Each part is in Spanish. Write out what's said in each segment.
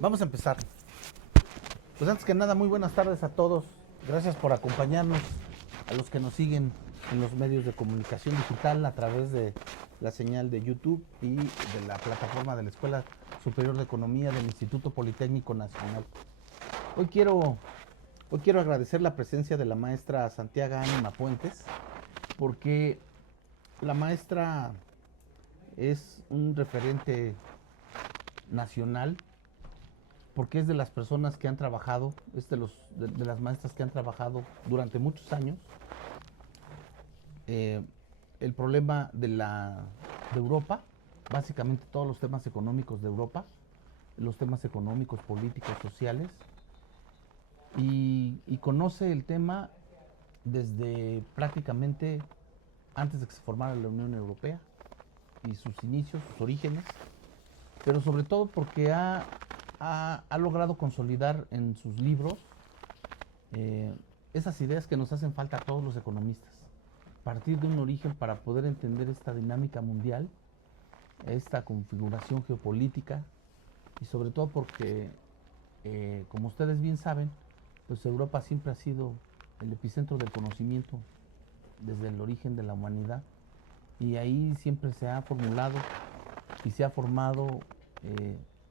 Vamos a empezar. Pues antes que nada, muy buenas tardes a todos. Gracias por acompañarnos, a los que nos siguen en los medios de comunicación digital a través de la señal de YouTube y de la plataforma de la Escuela Superior de Economía del Instituto Politécnico Nacional. Hoy quiero agradecer la presencia de la maestra Santiago Ánima Puentes, porque la maestra es un referente nacional, porque es de las personas que han trabajado, es de las maestras que han trabajado durante muchos años el problema de Europa, básicamente todos los temas económicos de Europa, los temas económicos, políticos, sociales, y conoce el tema desde prácticamente antes de que se formara la Unión Europea y sus inicios, sus orígenes, pero sobre todo porque ha logrado consolidar en sus libros esas ideas que nos hacen falta a todos los economistas. Partir de un origen para poder entender esta dinámica mundial, esta configuración geopolítica, y sobre todo porque, como ustedes bien saben, pues Europa siempre ha sido el epicentro del conocimiento desde el origen de la humanidad, y ahí siempre se ha formulado y se ha formado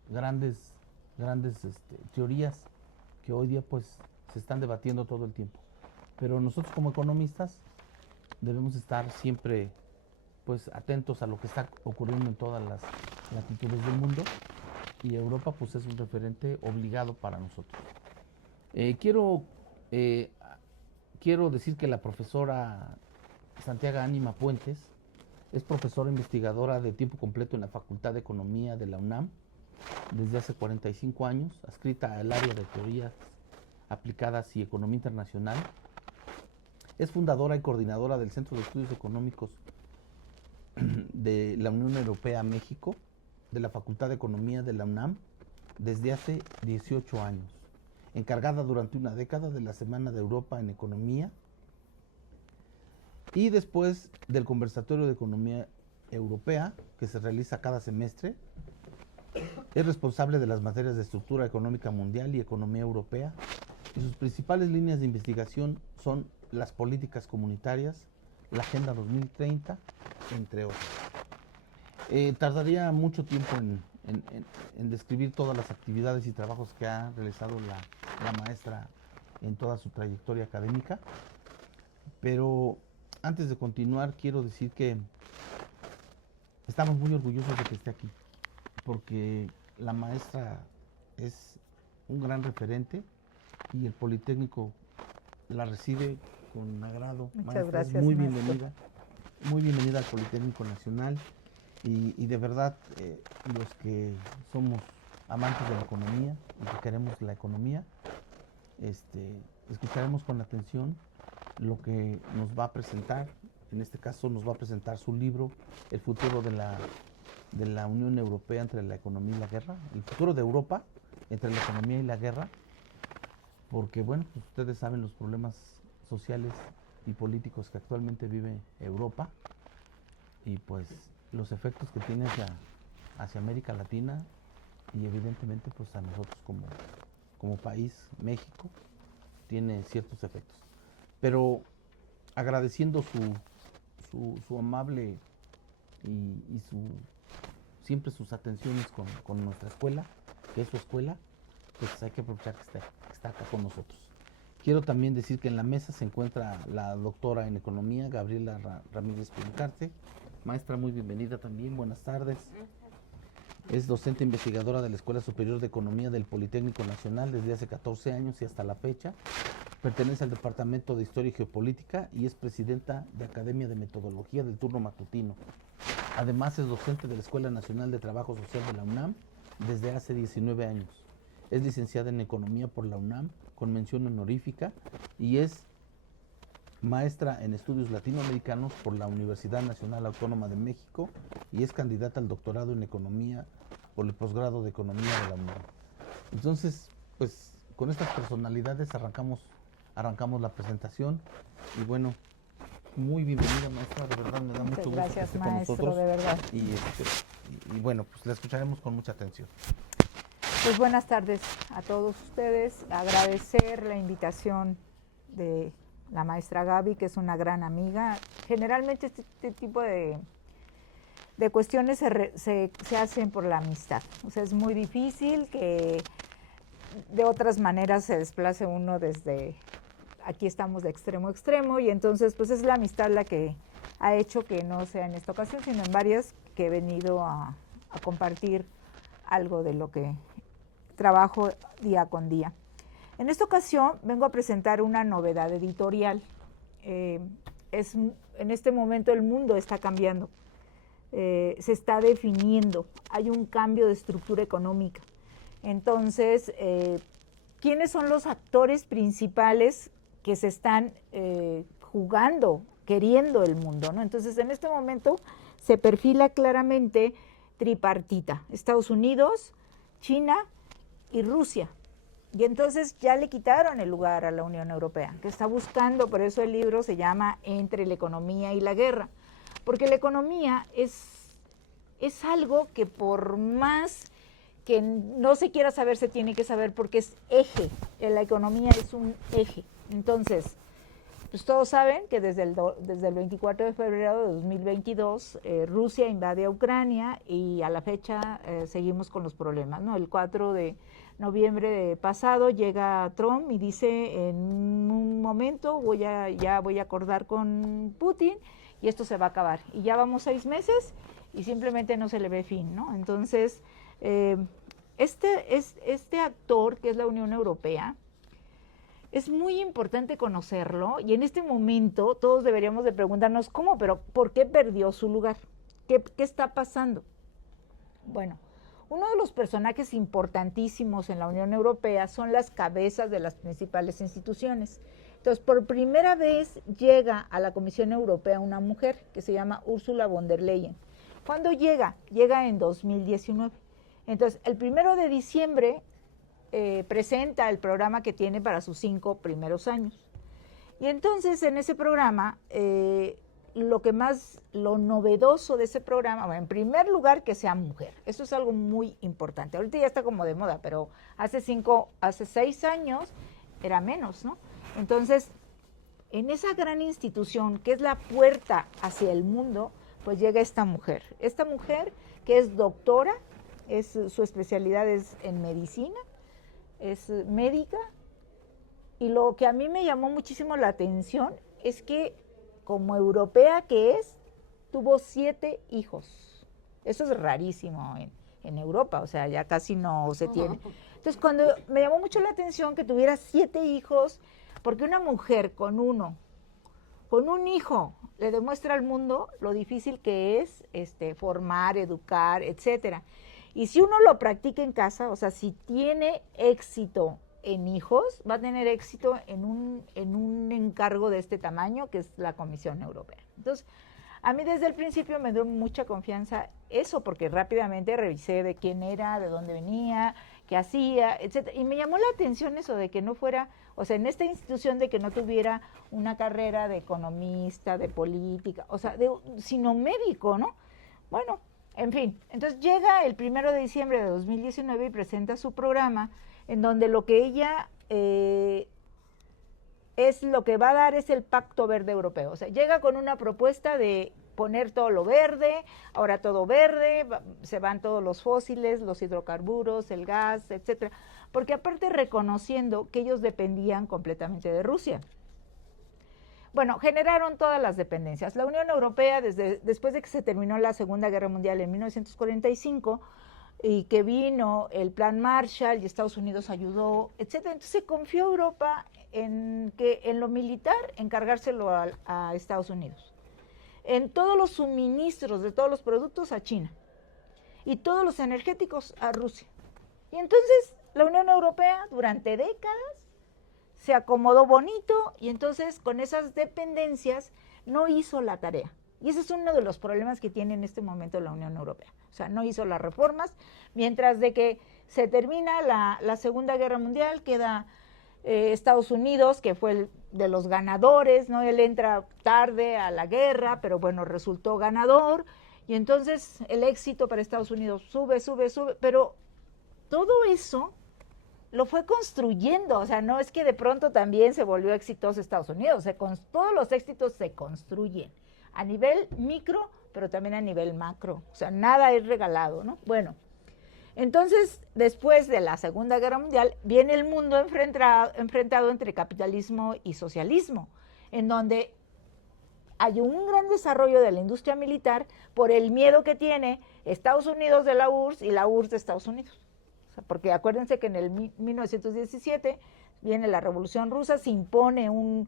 grandes teorías que hoy día pues se están debatiendo todo el tiempo. Pero nosotros como economistas debemos estar siempre pues atentos a lo que está ocurriendo en todas las latitudes del mundo, y Europa pues es un referente obligado para nosotros. Quiero decir que la profesora Santiago Ánima Puentes es profesora investigadora de tiempo completo en la Facultad de Economía de la UNAM desde hace 45 años, adscrita al área de teorías aplicadas y economía internacional. Es fundadora y coordinadora del Centro de Estudios Económicos de la Unión Europea México, de la Facultad de Economía de la UNAM, desde hace 18 años. Encargada durante una década de la Semana de Europa en Economía, y después del Conversatorio de Economía Europea, que se realiza cada semestre. Es responsable de las materias de estructura económica mundial y economía europea, y sus principales líneas de investigación son las políticas comunitarias, la Agenda 2030, entre otras. Tardaría mucho tiempo en describir todas las actividades y trabajos que ha realizado la maestra en toda su trayectoria académica, pero antes de continuar quiero decir que estamos muy orgullosos de que esté aquí, porque la maestra es un gran referente y el Politécnico la recibe con agrado. Muchas Maestra, gracias, muy maestro. muy bienvenida al Politécnico Nacional, y de verdad los que somos amantes de la economía y que queremos la economía, escucharemos con atención lo que nos va a presentar. En este caso nos va a presentar su libro, El futuro de la Unión Europea entre la economía y la guerra, el futuro de Europa entre la economía y la guerra, porque bueno, pues ustedes saben los problemas sociales y políticos que actualmente vive Europa, y pues los efectos que tiene hacia América Latina, y evidentemente pues a nosotros como país, México, tiene ciertos efectos. Pero agradeciendo su amable y siempre sus atenciones con nuestra escuela, que es su escuela, pues hay que aprovechar que está acá con nosotros. Quiero también decir que en la mesa se encuentra la doctora en Economía, Gabriela Ramírez Pincarte. Maestra, muy bienvenida también, buenas tardes. Es docente investigadora de la Escuela Superior de Economía del Politécnico Nacional desde hace 14 años y hasta la fecha. Pertenece al Departamento de Historia y Geopolítica y es presidenta de Academia de Metodología del turno matutino. Además es docente de la Escuela Nacional de Trabajo Social de la UNAM desde hace 19 años. Es licenciada en Economía por la UNAM con mención honorífica, y es maestra en Estudios Latinoamericanos por la Universidad Nacional Autónoma de México, y es candidata al doctorado en Economía por el posgrado de Economía de la UNAM. Entonces, pues con estas personalidades arrancamos la presentación, y bueno, muy bienvenida, maestra, de verdad me da mucho gusto Gracias, que esté maestro, con nosotros, de verdad. y bueno, pues la escucharemos con mucha atención. Pues buenas tardes a todos ustedes. Agradecer la invitación de la maestra Gaby, que es una gran amiga. Generalmente este tipo de cuestiones se hacen por la amistad. O sea, es muy difícil que de otras maneras se desplace uno desde aquí estamos de extremo a extremo, y entonces pues es la amistad la que ha hecho que no sea en esta ocasión, sino en varias que he venido a compartir algo de lo que trabajo día con día. En esta ocasión vengo a presentar una novedad editorial. En este momento el mundo está cambiando, se está definiendo, hay un cambio de estructura económica. Entonces, ¿quiénes son los actores principales que se están jugando, queriendo el mundo, ¿no? Entonces, en este momento se perfila claramente tripartita: Estados Unidos, China y Rusia. Y entonces ya le quitaron el lugar a la Unión Europea, que está buscando, por eso el libro se llama Entre la economía y la guerra, porque la economía es algo que por más que no se quiera saber, se tiene que saber, porque es eje, la economía es un eje. Entonces, pues todos saben que desde el 24 de febrero de 2022 Rusia invade a Ucrania, y a la fecha seguimos con los problemas, ¿no? El 4 de noviembre pasado llega Trump y dice: en un momento ya voy a acordar con Putin y esto se va a acabar. Y ya vamos 6 meses y simplemente no se le ve fin, ¿no? Entonces, este actor, que es la Unión Europea, es muy importante conocerlo, y en este momento todos deberíamos de preguntarnos cómo, pero ¿por qué perdió su lugar? ¿Qué está pasando? Bueno, uno de los personajes importantísimos en la Unión Europea son las cabezas de las principales instituciones. Entonces, por primera vez llega a la Comisión Europea una mujer que se llama Ursula von der Leyen. ¿Cuándo llega? Llega en 2019. Entonces, el 1 de diciembre presenta el programa que tiene para sus 5 primeros años. Y entonces en ese programa, lo novedoso de ese programa, bueno, en primer lugar, que sea mujer. Eso es algo muy importante. Ahorita ya está como de moda, pero hace 6 años era menos, ¿no? Entonces, en esa gran institución que es la puerta hacia el mundo, pues llega esta mujer. Esta mujer que es doctora, su especialidad es en medicina, es médica, y lo que a mí me llamó muchísimo la atención es que, como europea que es, tuvo 7 hijos. Eso es rarísimo en Europa, o sea, ya casi no se tiene. Entonces, cuando me llamó mucho la atención que tuviera 7 hijos, porque una mujer con un hijo le demuestra al mundo lo difícil que es formar, educar, etcétera. Y si uno lo practica en casa, o sea, si tiene éxito en hijos, va a tener éxito en un encargo de este tamaño, que es la Comisión Europea. Entonces, a mí desde el principio me dio mucha confianza eso, porque rápidamente revisé de quién era, de dónde venía, qué hacía, etcétera. Y me llamó la atención eso de que no fuera, o sea, en esta institución, de que no tuviera una carrera de economista, de política, o sea, sino médico, ¿no? Bueno, en fin, entonces llega el 1 de diciembre de 2019 y presenta su programa, en donde lo que ella es lo que va a dar es el Pacto Verde Europeo. O sea, llega con una propuesta de poner todo lo verde, ahora todo verde, se van todos los fósiles, los hidrocarburos, el gas, etcétera, porque aparte reconociendo que ellos dependían completamente de Rusia. Bueno, generaron todas las dependencias. La Unión Europea, después de que se terminó la Segunda Guerra Mundial en 1945, y que vino el Plan Marshall y Estados Unidos ayudó, etcétera, entonces se confió a Europa en lo militar, encargárselo a Estados Unidos. En todos los suministros de todos los productos a China. Y todos los energéticos a Rusia. Y entonces la Unión Europea durante décadas se acomodó bonito, y entonces con esas dependencias no hizo la tarea. Y ese es uno de los problemas que tiene en este momento la Unión Europea. O sea, no hizo las reformas, mientras de que se termina la Segunda Guerra Mundial, queda Estados Unidos, que fue de los ganadores, ¿no? Él entra tarde a la guerra, pero bueno, resultó ganador, y entonces el éxito para Estados Unidos sube, pero todo eso lo fue construyendo, o sea, no es que de pronto también se volvió exitoso Estados Unidos, todos los éxitos se construyen a nivel micro, pero también a nivel macro, o sea, nada es regalado, ¿no? Bueno, entonces, después de la Segunda Guerra Mundial, viene el mundo enfrentado entre capitalismo y socialismo, en donde hay un gran desarrollo de la industria militar por el miedo que tiene Estados Unidos de la URSS y la URSS de Estados Unidos. O sea, porque acuérdense que en el 1917 viene la Revolución Rusa, se impone un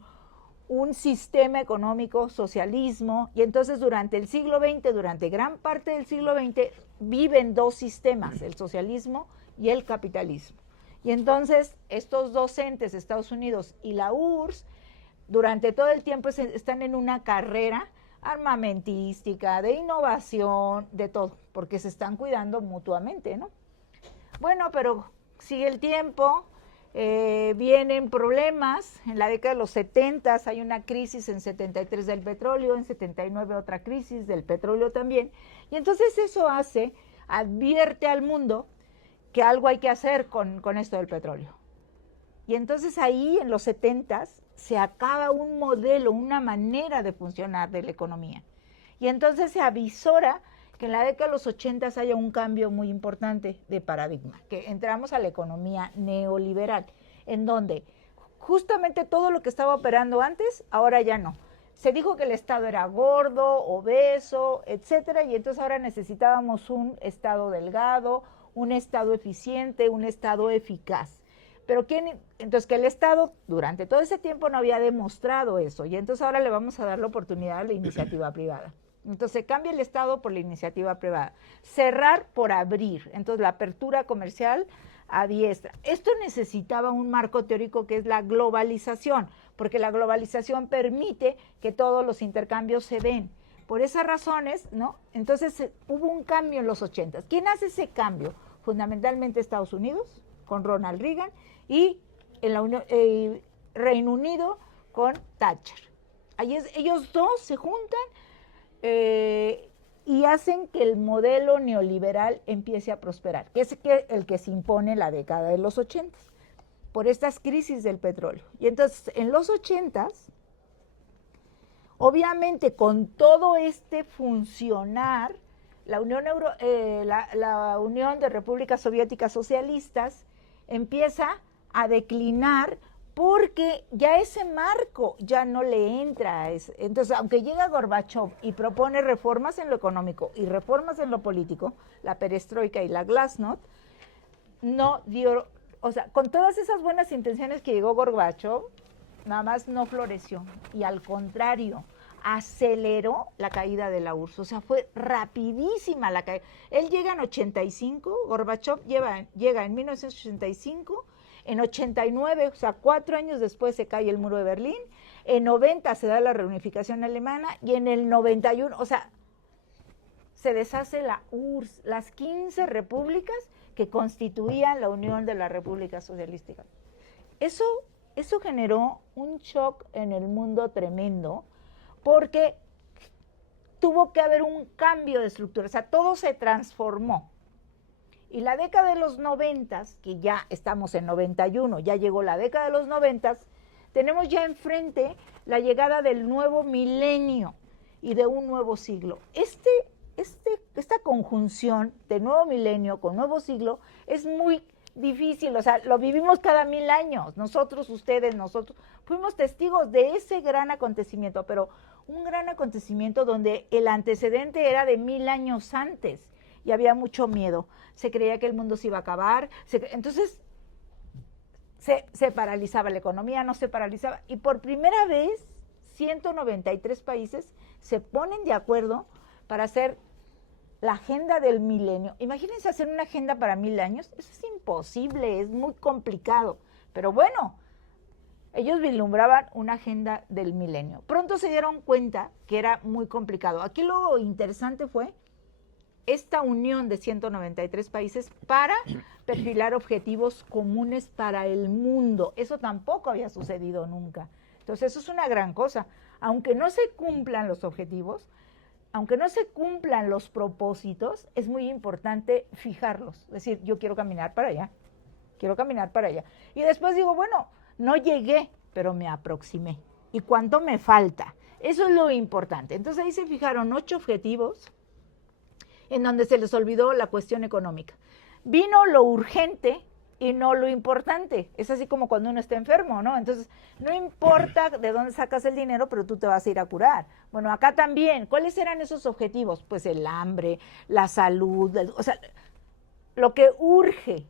sistema económico, socialismo, y entonces durante el siglo XX, durante gran parte del siglo XX, viven dos sistemas, el socialismo y el capitalismo. Y entonces estos dos entes, Estados Unidos y la URSS, durante todo el tiempo están en una carrera armamentística, de innovación, de todo, porque se están cuidando mutuamente, ¿no? Bueno, pero sigue el tiempo, vienen problemas, en la década de los 70 hay una crisis en 73 del petróleo, en 79 otra crisis del petróleo también, y entonces eso advierte al mundo que algo hay que hacer con esto del petróleo. Y entonces ahí en los 70 se acaba un modelo, una manera de funcionar de la economía. Y entonces se avisora que en la década de los 80 haya un cambio muy importante de paradigma, que entramos a la economía neoliberal, en donde justamente todo lo que estaba operando antes, ahora ya no. Se dijo que el Estado era gordo, obeso, etcétera, y entonces ahora necesitábamos un Estado delgado, un Estado eficiente, un Estado eficaz. Pero entonces que el Estado durante todo ese tiempo no había demostrado eso, y entonces ahora le vamos a dar la oportunidad a la iniciativa privada. Entonces cambia el Estado por la iniciativa privada. Cerrar por abrir. Entonces la apertura comercial a diestra. Esto necesitaba un marco teórico que es la globalización, porque la globalización permite que todos los intercambios se den. Por esas razones, ¿no? Entonces hubo un cambio en los 80. ¿Quién hace ese cambio? Fundamentalmente Estados Unidos, con Ronald Reagan, y en la Reino Unido con Thatcher. Ellos dos se juntan y hacen que el modelo neoliberal empiece a prosperar, que es el que se impone en la década de los 80 por estas crisis del petróleo. Y entonces en los 80, obviamente con todo este funcionar, la Unión de Repúblicas Soviéticas Socialistas empieza a declinar porque ya ese marco ya no le entra. Entonces, aunque llega Gorbachov y propone reformas en lo económico y reformas en lo político, la perestroika y la glasnost, no dio, o sea, con todas esas buenas intenciones que llegó Gorbachov, nada más no floreció, y al contrario, aceleró la caída de la URSS, o sea, fue rapidísima la caída. Él llega en 85, Gorbachov llega en 1985, en 89, o sea, 4 años después se cae el muro de Berlín, en 90 se da la reunificación alemana, y en el 91, o sea, se deshace la URSS, las 15 repúblicas que constituían la Unión de las Repúblicas Socialistas. Eso generó un shock en el mundo tremendo, porque tuvo que haber un cambio de estructura, o sea, todo se transformó. Y la década de los 90, que ya estamos en 91, ya llegó la década de los 90, tenemos ya enfrente la llegada del nuevo milenio y de un nuevo siglo. Esta conjunción de nuevo milenio con nuevo siglo es muy difícil, o sea, lo vivimos cada 1000 años, nosotros, ustedes, nosotros, fuimos testigos de ese gran acontecimiento, pero un gran acontecimiento donde el antecedente era de 1000 años antes y había mucho miedo, se creía que el mundo se iba a acabar, entonces se paralizaba la economía, no se paralizaba, y por primera vez 193 países se ponen de acuerdo para hacer la agenda del milenio. Imagínense hacer una agenda para 1000 años, eso es imposible, es muy complicado, pero bueno, ellos vislumbraban una agenda del milenio. Pronto se dieron cuenta que era muy complicado. Aquí lo interesante fue esta unión de 193 países para perfilar objetivos comunes para el mundo. Eso tampoco había sucedido nunca. Entonces eso es una gran cosa. Aunque no se cumplan los objetivos, aunque no se cumplan los propósitos, es muy importante fijarlos. Es decir, yo quiero caminar para allá, quiero caminar para allá. Y después digo, bueno, no llegué, pero me aproximé. ¿Y cuánto me falta? Eso es lo importante. Entonces ahí se fijaron 8 objetivos en donde se les olvidó la cuestión económica. Vino lo urgente y no lo importante. Es así como cuando uno está enfermo, ¿no? Entonces, no importa de dónde sacas el dinero, pero tú te vas a ir a curar. Bueno, acá también. ¿Cuáles eran esos objetivos? Pues el hambre, la salud, o sea, lo que urge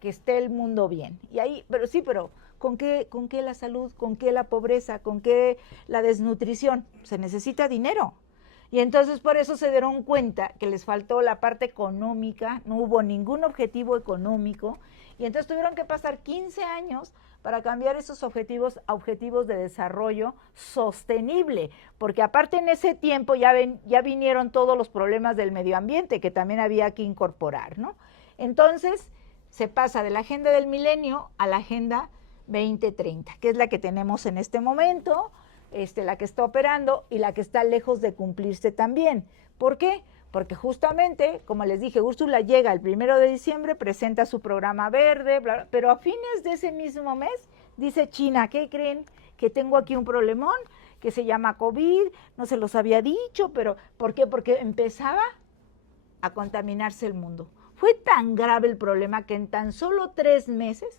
que esté el mundo bien. Y ahí, pero ¿con qué la salud? ¿Con qué la pobreza? ¿Con qué la desnutrición? Se necesita dinero. Y entonces por eso se dieron cuenta que les faltó la parte económica, no hubo ningún objetivo económico, y entonces tuvieron que pasar 15 años para cambiar esos objetivos a objetivos de desarrollo sostenible, porque aparte en ese tiempo ya vinieron todos los problemas del medio ambiente que también había que incorporar, ¿no? Entonces se pasa de la agenda del milenio a la agenda 2030, que es la que tenemos en este momento, la que está operando y la que está lejos de cumplirse también. ¿Por qué? Porque justamente, como les dije, Úrsula llega el 1 de diciembre, presenta su programa verde, bla, bla, pero a fines de ese mismo mes dice China, ¿qué creen? Que tengo aquí un problemón que se llama COVID, no se los había dicho, pero ¿por qué? Porque empezaba a contaminarse el mundo. Fue tan grave el problema que en tan solo 3 meses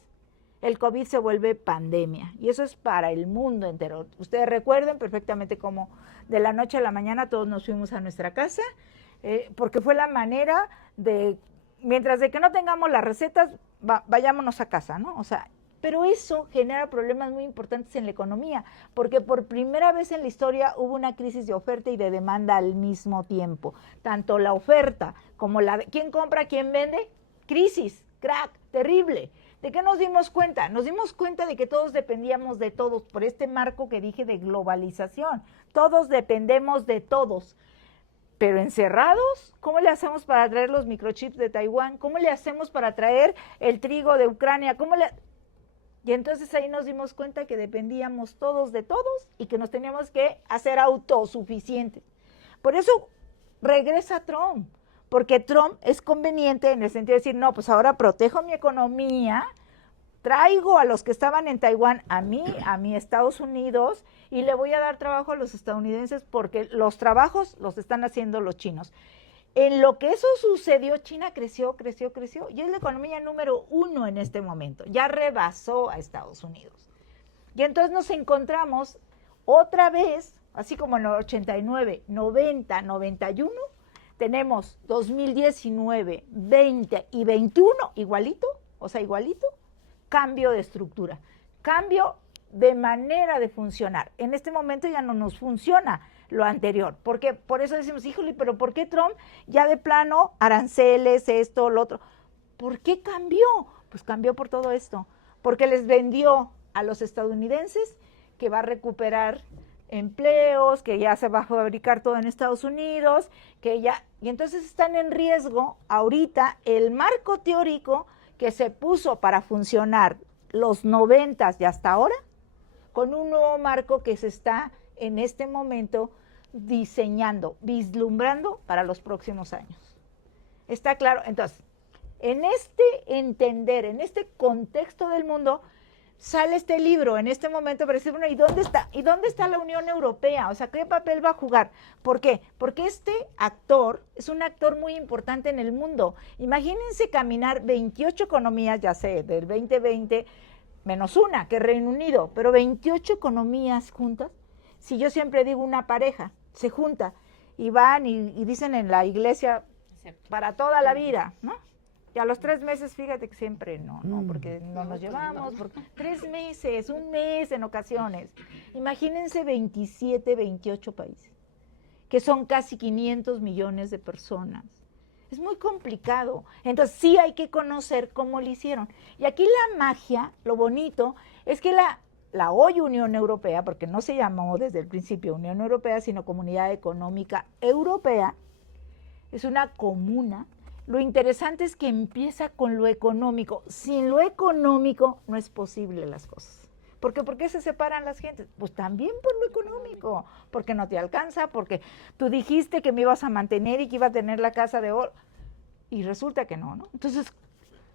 el COVID se vuelve pandemia, y eso es para el mundo entero. Ustedes recuerden perfectamente cómo de la noche a la mañana todos nos fuimos a nuestra casa, porque fue la manera de, mientras de que no tengamos las recetas, vayámonos a casa, ¿no? O sea, pero eso genera problemas muy importantes en la economía, porque por primera vez en la historia hubo una crisis de oferta y de demanda al mismo tiempo. Tanto la oferta como la de quién compra, quién vende, crisis, crack, terrible. ¿De qué nos dimos cuenta? Nos dimos cuenta de que todos dependíamos de todos por este marco que dije de globalización. Todos dependemos de todos. Pero encerrados, ¿cómo le hacemos para traer los microchips de Taiwán? ¿Cómo le hacemos para traer el trigo de Ucrania? Y entonces ahí nos dimos cuenta que dependíamos todos de todos y que nos teníamos que hacer autosuficientes. Por eso regresa Trump. Porque Trump es conveniente en el sentido de decir, no, pues ahora protejo mi economía, traigo a los que estaban en Taiwán a mi Estados Unidos, y le voy a dar trabajo a los estadounidenses porque los trabajos los están haciendo los chinos. En lo que eso sucedió, China creció, y es la economía número 1 en este momento, ya rebasó a Estados Unidos. Y entonces nos encontramos otra vez, así como en el 89, 90, 91, tenemos 2019, 20 y 21 igualito, cambio de estructura, cambio de manera de funcionar. En este momento ya no nos funciona lo anterior, porque por eso decimos, híjole, pero ¿por qué Trump ya de plano aranceles, esto, lo otro? ¿Por qué cambió? Pues cambió por todo esto, porque les vendió a los estadounidenses que va a recuperar empleos, que ya se va a fabricar todo en Estados Unidos, y entonces están en riesgo ahorita el marco teórico que se puso para funcionar los 90 y hasta ahora, con un nuevo marco que se está en este momento diseñando, vislumbrando para los próximos años. ¿Está claro? Entonces, en este entender, en este contexto del mundo, sale este libro en este momento para decir, bueno, ¿y dónde está? ¿Y dónde está la Unión Europea? O sea, ¿qué papel va a jugar? ¿Por qué? Porque este actor es un actor muy importante en el mundo. Imagínense caminar 28 economías, ya sé, del 2020, menos una, que es Reino Unido, pero 28 economías juntas. Si yo siempre digo una pareja, se junta y van y dicen en la iglesia para toda la vida, ¿no? Y a los 3 meses, fíjate que siempre no, porque no nos llevamos, porque 3 meses, 1 mes en ocasiones. Imagínense 27, 28 países, que son casi 500 millones de personas. Es muy complicado. Entonces sí hay que conocer cómo lo hicieron. Y aquí la magia, lo bonito, es que la hoy Unión Europea, porque no se llamó desde el principio Unión Europea, sino Comunidad Económica Europea, es una comuna. Lo interesante es que empieza con lo económico. Sin lo económico no es posible las cosas. Porque ¿por qué se separan las gentes? Pues también por lo económico, porque no te alcanza, porque tú dijiste que me ibas a mantener y que iba a tener la casa de oro, y resulta que no, ¿no? Entonces,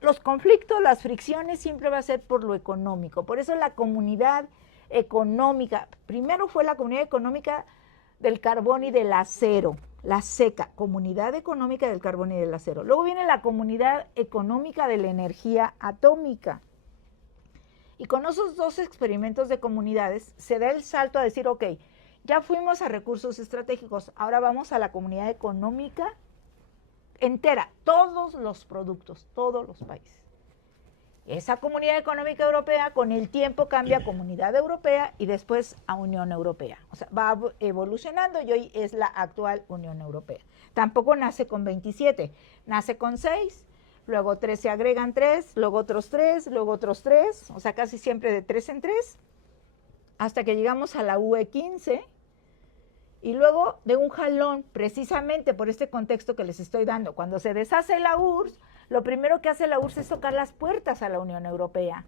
los conflictos, las fricciones siempre va a ser por lo económico. Por eso la comunidad económica, primero fue la comunidad económica del carbón y del acero, la SECA, Comunidad Económica del Carbón y del Acero. Luego viene la Comunidad Económica de la Energía Atómica. Y con esos dos experimentos de comunidades se da el salto a decir, ok, ya fuimos a recursos estratégicos, ahora vamos a la comunidad económica entera, todos los productos, todos los países. Esa Comunidad Económica Europea con el tiempo cambia a Comunidad Europea y después a Unión Europea. O sea, va evolucionando y hoy es la actual Unión Europea. Tampoco nace con 27, nace con 6, luego 3 se agregan 3, luego otros 3, luego otros 3, o sea, casi siempre de 3 en 3, hasta que llegamos a la UE 15, y luego de un jalón, precisamente por este contexto que les estoy dando, cuando se deshace la URSS, lo primero que hace la URSS es tocar las puertas a la Unión Europea.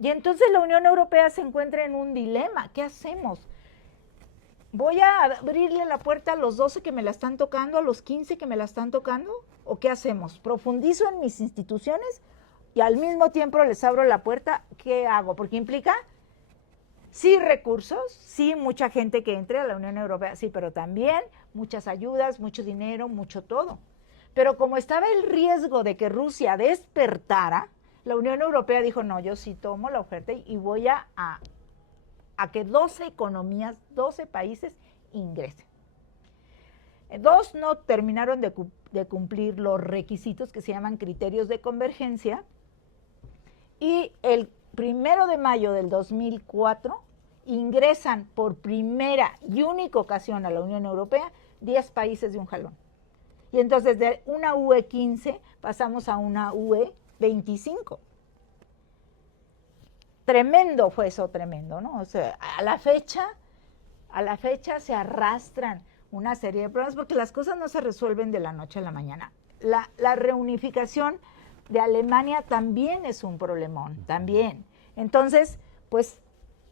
Y entonces la Unión Europea se encuentra en un dilema. ¿Qué hacemos? ¿Voy a abrirle la puerta a los 12 que me la están tocando, a los 15 que me la están tocando? ¿O qué hacemos? ¿Profundizo en mis instituciones y al mismo tiempo les abro la puerta? ¿Qué hago? Porque implica, sí, recursos, sí, mucha gente que entre a la Unión Europea, sí, pero también muchas ayudas, mucho dinero, mucho todo. Pero como estaba el riesgo de que Rusia despertara, la Unión Europea dijo, no, yo sí tomo la oferta y voy a que 12 economías, 12 países ingresen. 2 no terminaron de cumplir los requisitos que se llaman criterios de convergencia, y el 1 de mayo del 2004 ingresan por primera y única ocasión a la Unión Europea 10 países de un jalón. Y entonces de una UE 15 pasamos a una UE 25. Tremendo fue eso, tremendo, ¿no? O sea, a la fecha se arrastran una serie de problemas porque las cosas no se resuelven de la noche a la mañana. La reunificación de Alemania también es un problemón, también. Entonces, pues,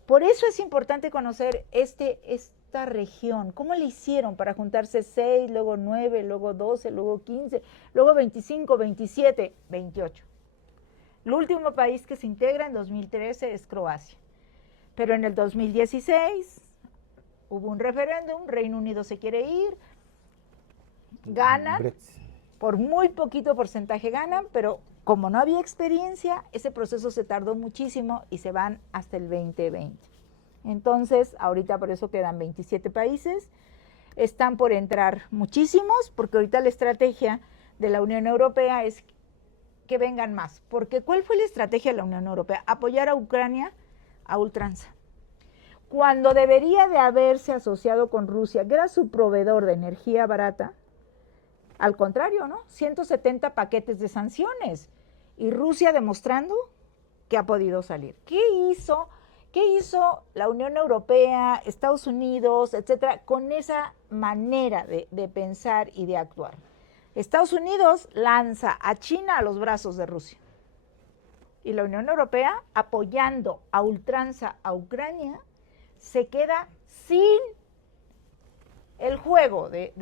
por eso es importante conocer esta región. ¿Cómo le hicieron para juntarse 6, luego 9, luego 12, luego 15, luego 25, 27, 28? El último país que se integra en 2013 es Croacia. Pero en el 2016 hubo un referéndum, Reino Unido se quiere ir, ganan, por muy poquito porcentaje ganan, pero como no había experiencia, ese proceso se tardó muchísimo y se van hasta el 2020. Entonces, ahorita por eso quedan 27 países, están por entrar muchísimos, porque ahorita la estrategia de la Unión Europea es que vengan más. Porque ¿cuál fue la estrategia de la Unión Europea? Apoyar a Ucrania a ultranza. Cuando debería de haberse asociado con Rusia, que era su proveedor de energía barata, al contrario, ¿no? 170 paquetes de sanciones. Y Rusia demostrando que ha podido salir. ¿Qué hizo la Unión Europea, Estados Unidos, etcétera, con esa manera de pensar y de actuar? Estados Unidos lanza a China a los brazos de Rusia. Y la Unión Europea, apoyando a ultranza a Ucrania, se queda sin el juego de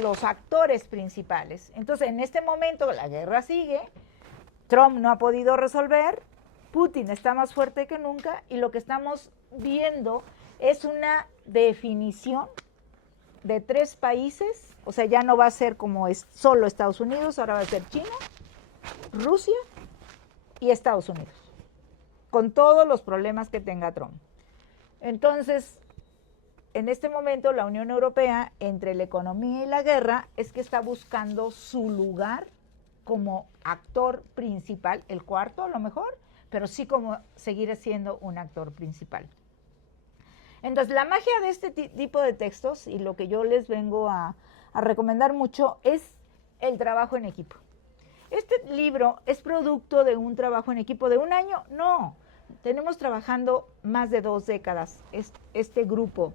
los actores principales. Entonces, en este momento la guerra sigue, Trump no ha podido resolver, Putin está más fuerte que nunca, y lo que estamos viendo es una definición de 3 países. O sea, ya no va a ser como es solo Estados Unidos, ahora va a ser China, Rusia y Estados Unidos, con todos los problemas que tenga Trump. Entonces, en este momento la Unión Europea, entre la economía y la guerra, es que está buscando su lugar como actor principal, el cuarto a lo mejor, pero sí como seguir siendo un actor principal. Entonces, la magia de este tipo de textos, y lo que yo les vengo a recomendar mucho, es el trabajo en equipo. Este libro es producto de un trabajo en equipo de 1 año, no. Tenemos trabajando más de 2 décadas este grupo.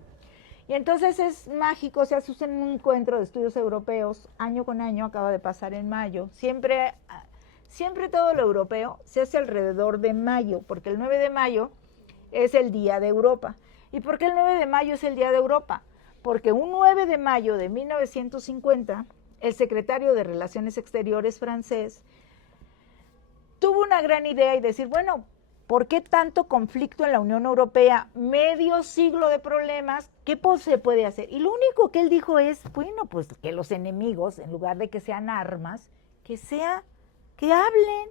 Y entonces es mágico, se hace un encuentro de estudios europeos, año con año, acaba de pasar en mayo. Siempre todo lo europeo se hace alrededor de mayo, porque el 9 de mayo es el Día de Europa. ¿Y por qué el 9 de mayo es el Día de Europa? Porque un 9 de mayo de 1950, el secretario de Relaciones Exteriores francés tuvo una gran idea y decir, bueno, ¿por qué tanto conflicto en la Unión Europea? Medio siglo de problemas, ¿qué se puede hacer? Y lo único que él dijo es, bueno, pues que los enemigos, en lugar de que sean armas, que hablen,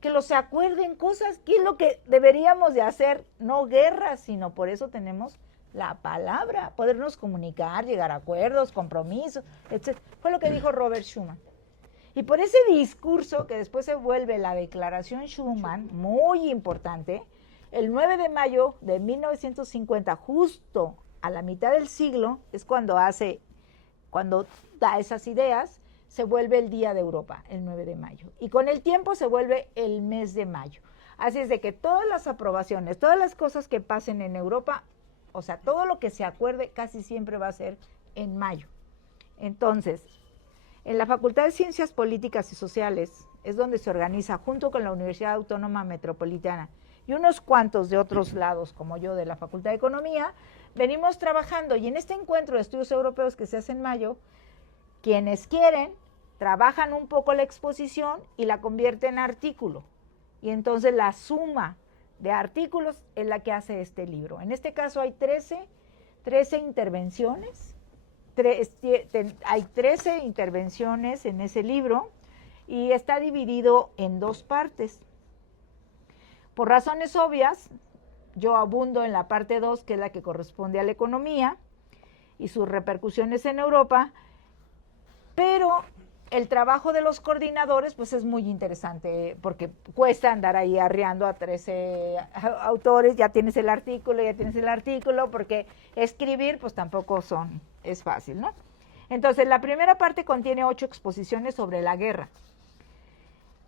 que los acuerden cosas, que es lo que deberíamos de hacer, no guerras, sino por eso tenemos la palabra, podernos comunicar, llegar a acuerdos, compromisos, etc. Fue lo que dijo Robert Schuman. Y por ese discurso, que después se vuelve la Declaración Schuman, muy importante, el 9 de mayo de 1950, justo a la mitad del siglo, es cuando da esas ideas, se vuelve el Día de Europa, el 9 de mayo. Y con el tiempo se vuelve el mes de mayo. Así es de que todas las aprobaciones, todas las cosas que pasen en Europa, o sea, todo lo que se acuerde casi siempre va a ser en mayo. Entonces, en la Facultad de Ciencias Políticas y Sociales es donde se organiza, junto con la Universidad Autónoma Metropolitana y unos cuantos de otros lados, como yo, de la Facultad de Economía, venimos trabajando. Y en este encuentro de estudios europeos que se hace en mayo, quienes quieren, trabajan un poco la exposición y la convierten en artículo. Y entonces la suma de artículos es la que hace este libro. En este caso hay 13 intervenciones. Hay 13 intervenciones en ese libro y está dividido en 2 partes. Por razones obvias, yo abundo en la parte 2, que es la que corresponde a la economía y sus repercusiones en Europa, pero el trabajo de los coordinadores pues es muy interesante, porque cuesta andar ahí arreando a 13 autores, ya tienes el artículo, porque escribir pues tampoco es fácil, ¿no? Entonces la primera parte contiene 8 exposiciones sobre la guerra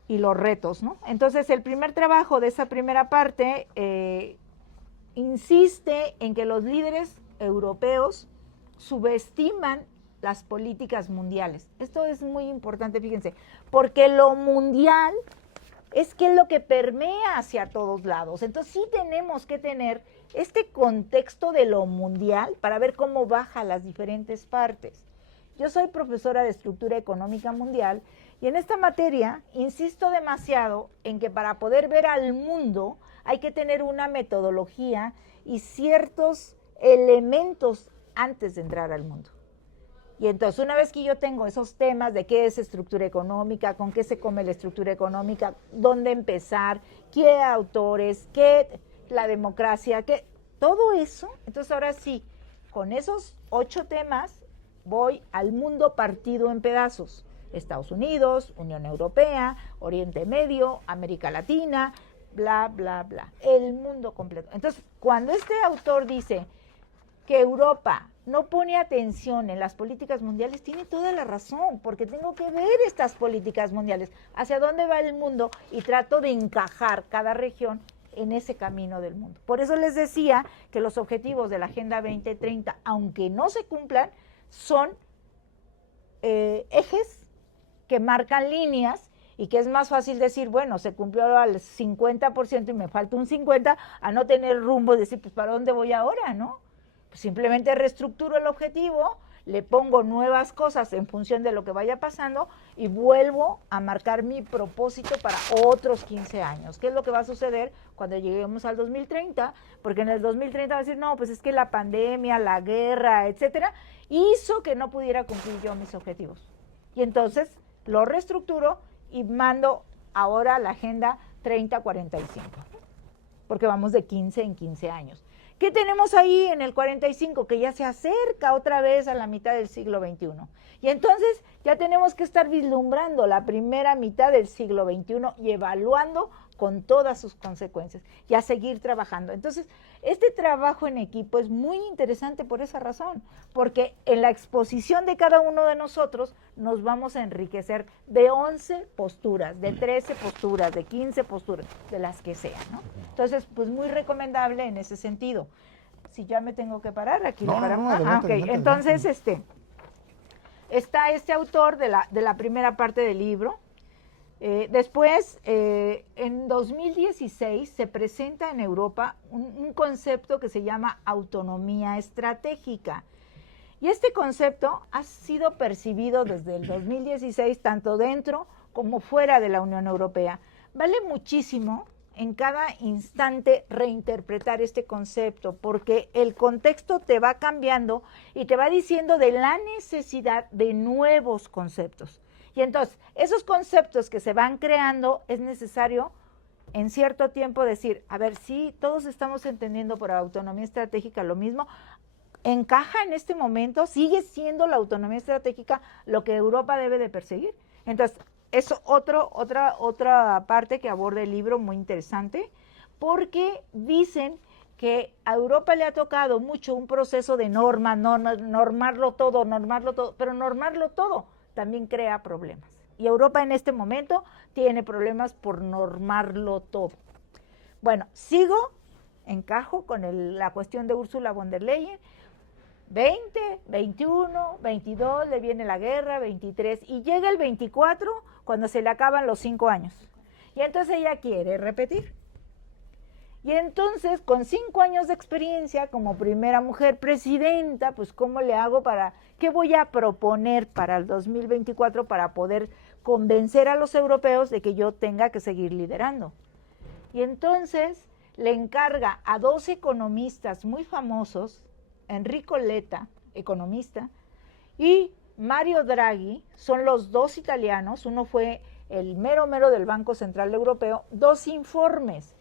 y los retos, ¿no? Entonces el primer trabajo de esa primera parte insiste en que los líderes europeos subestiman las políticas mundiales. Esto es muy importante, fíjense, porque lo mundial es lo que permea hacia todos lados. Entonces sí tenemos que tener este contexto de lo mundial para ver cómo baja las diferentes partes. Yo soy profesora de estructura económica mundial y en esta materia insisto demasiado en que para poder ver al mundo hay que tener una metodología y ciertos elementos antes de entrar al mundo. Y entonces, una vez que yo tengo esos temas de qué es estructura económica, con qué se come la estructura económica, dónde empezar, qué autores, qué la democracia, qué todo eso, entonces ahora sí, con esos 8 temas voy al mundo partido en pedazos. Estados Unidos, Unión Europea, Oriente Medio, América Latina, bla, bla, bla. El mundo completo. Entonces, cuando este autor dice que Europa no pone atención en las políticas mundiales, tiene toda la razón, porque tengo que ver estas políticas mundiales, hacia dónde va el mundo, y trato de encajar cada región en ese camino del mundo. Por eso les decía que los objetivos de la Agenda 2030, aunque no se cumplan, son ejes que marcan líneas, y que es más fácil decir, bueno, se cumplió al 50% y me falta un 50%, a no tener rumbo y decir, pues, ¿para dónde voy ahora, no? Simplemente reestructuro el objetivo, le pongo nuevas cosas en función de lo que vaya pasando y vuelvo a marcar mi propósito para otros 15 años. ¿Qué es lo que va a suceder cuando lleguemos al 2030? Porque en el 2030 va a decir, no, pues es que la pandemia, la guerra, etcétera, hizo que no pudiera cumplir yo mis objetivos. Y entonces lo reestructuro y mando ahora la Agenda 3045, porque vamos de 15 en 15 años. ¿Qué tenemos ahí en el 45? Que ya se acerca otra vez a la mitad del siglo XXI. Y entonces ya tenemos que estar vislumbrando la primera mitad del siglo XXI y evaluando con todas sus consecuencias y a seguir trabajando. Entonces, este trabajo en equipo es muy interesante por esa razón, porque en la exposición de cada uno de nosotros nos vamos a enriquecer de 11 posturas, de 13 posturas, de 15 posturas, de las que sean, ¿no? Entonces, pues muy recomendable en ese sentido. Si ya me tengo que parar, aquí No, le paramos. no, adelante, Ok, adelante, entonces adelante. está este autor de la primera parte del libro, Después, en 2016 se presenta en Europa un concepto que se llama autonomía estratégica. Y este concepto ha sido percibido desde el 2016 tanto dentro como fuera de la Unión Europea. Vale muchísimo en cada instante reinterpretar este concepto, porque el contexto te va cambiando y te va diciendo de la necesidad de nuevos conceptos. Y entonces, esos conceptos que se van creando, es necesario en cierto tiempo decir, a ver, sí, todos estamos entendiendo por autonomía estratégica lo mismo, encaja en este momento, sigue siendo la autonomía estratégica lo que Europa debe de perseguir. Entonces, es otra parte que aborda el libro muy interesante, porque dicen que a Europa le ha tocado mucho un proceso de normarlo todo, pero normarlo todo también crea problemas. Y Europa en este momento tiene problemas por normarlo todo. Bueno, encajo con la cuestión de Ursula von der Leyen. 20, 21, 22, le viene la guerra, 23, y llega el 24 cuando se le acaban los 5 años. Y entonces ella quiere repetir. Y entonces, con 5 años de experiencia como primera mujer presidenta, pues ¿cómo le hago qué voy a proponer para el 2024 para poder convencer a los europeos de que yo tenga que seguir liderando? Y entonces le encarga a 2 economistas muy famosos, Enrico Letta, economista, y Mario Draghi, son los 2 italianos, uno fue el mero del Banco Central Europeo, 2 informes.